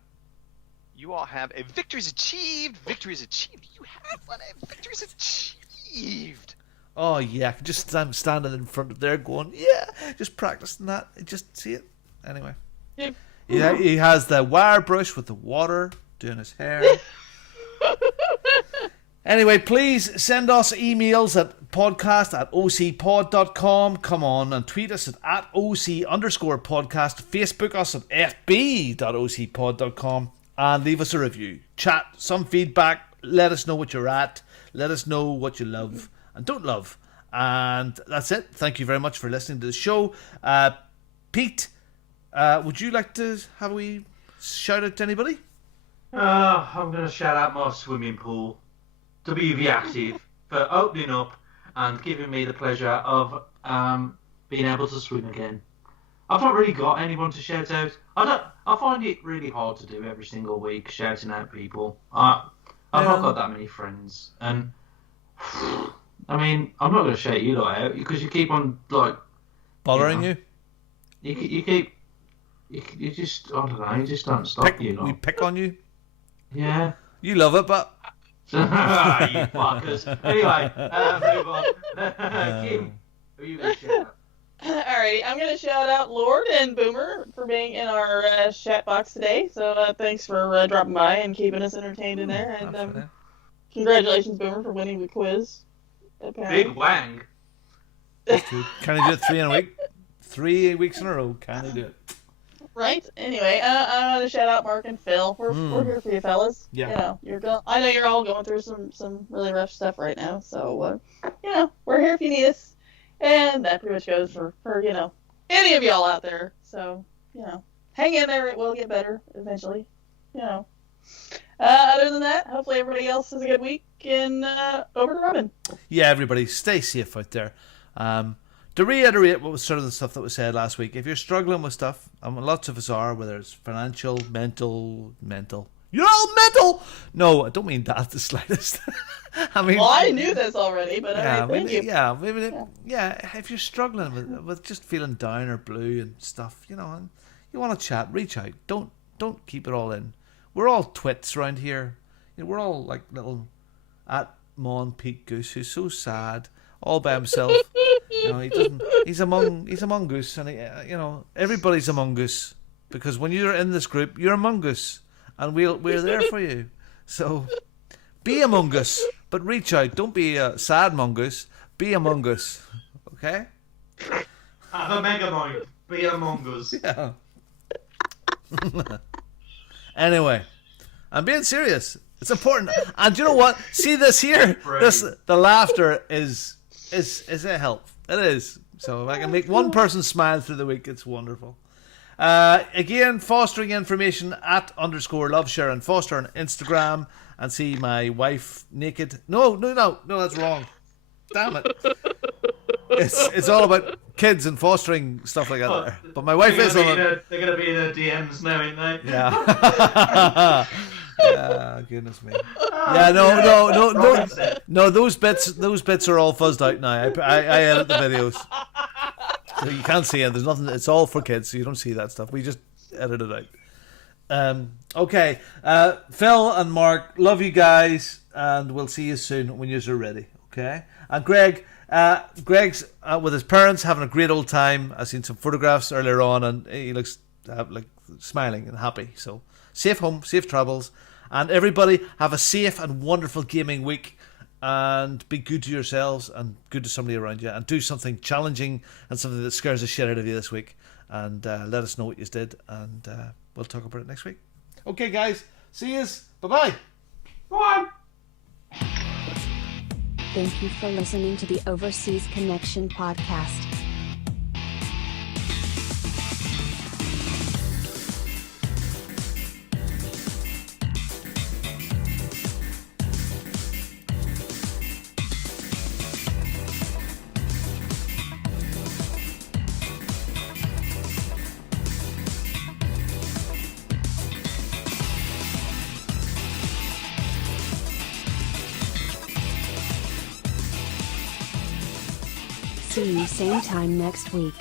You all have a victory's achieved. Victory's achieved. You have one. A victory's achieved. Oh, yeah. I'm standing in front of there going, yeah, just practicing that. Just see it. Anyway. Yep. Yeah, he has the wire brush with the water doing his hair. Anyway, please send us emails at podcast@ocpod.com. Come on and tweet us at @OC_podcast. Facebook us at fb.ocpod.com and leave us a review. Chat, some feedback. Let us know what you're at. Let us know what you love and don't love. And that's it. Thank you very much for listening to the show. Pete, would you like to have a wee shout out to anybody? I'm going to shout out my swimming pool, WV Active, for opening up and giving me the pleasure of being able to swim again. I've not really got anyone to shout out. I find it really hard to do every single week, shouting out people. I've not got that many friends, and I mean, I'm not going to shout you lot out because you keep on bothering you. You just, I don't know, you just don't stop. We pick on you. Yeah. You love it, but you fuckers. Anyway, move on. Kim, who are you going to shout out? Alrighty, I'm going to shout out Lord and Boomer for being in our chat box today. So thanks for dropping by and keeping us entertained in there. And congratulations, Boomer, for winning the quiz. Apparently. Big wang. Can I do it 3 in a week? 3 weeks in a row. Can I do it? Right. Anyway, I want to shout out Mark and Phil. We're here for you, fellas. Yeah. You know, I know you're all going through some really rough stuff right now. So, we're here if you need us. And that pretty much goes for any of y'all out there. So, hang in there. It will get better eventually. Other than that, hopefully everybody else has a good week. And over to Robin. Yeah, everybody, stay safe out there. To reiterate what was sort of the stuff that was said last week, if you're struggling with stuff, and lots of us are, whether it's financial, mental, you're all mental! No, I don't mean that the slightest. I mean, well, I knew this already, but thank you. If you're struggling with just feeling down or blue and stuff, and you want to chat, reach out. Don't keep it all in. We're all twits around here. We're all like little at Mon Pete Goose, who's so sad, all by himself. He's a mongoose, and everybody's a mongoose, because when you're in this group, you're a mongoose, and we're there for you. So be a mongoose, but reach out. Don't be a sad mongoose. Be a mongoose, okay? Have a mega mind. Be a mongoose. Yeah. Anyway, I'm being serious. It's important. And you know what? See this here? The laughter is a help. It is. So if I can make one person smile through the week, it's wonderful. Again, fostering information at _LoveShare and Foster on Instagram, and see my wife naked. No, that's wrong. Damn it. It's all about kids and fostering stuff like that there. But my wife is on it. They're going to be in the DMs now, ain't they? Yeah. Yeah, goodness me. Yeah, no. Those bits are all fuzzed out now. I edit the videos, so you can't see it. There's nothing. It's all for kids, so you don't see that stuff. We just edit it out. Okay. Phil and Mark, love you guys, and we'll see you soon when you're ready. Okay. And Greg's with his parents having a great old time. I've seen some photographs earlier on, and he looks like smiling and happy. So safe home, safe travels, and everybody have a safe and wonderful gaming week, and be good to yourselves and good to somebody around you, and do something challenging and something that scares the shit out of you this week, and let us know what you did, and we'll talk about it next week. Okay, guys, see yous. Bye-bye. Bye. Thank you for listening to the Overseas Connection podcast. See you same time next week.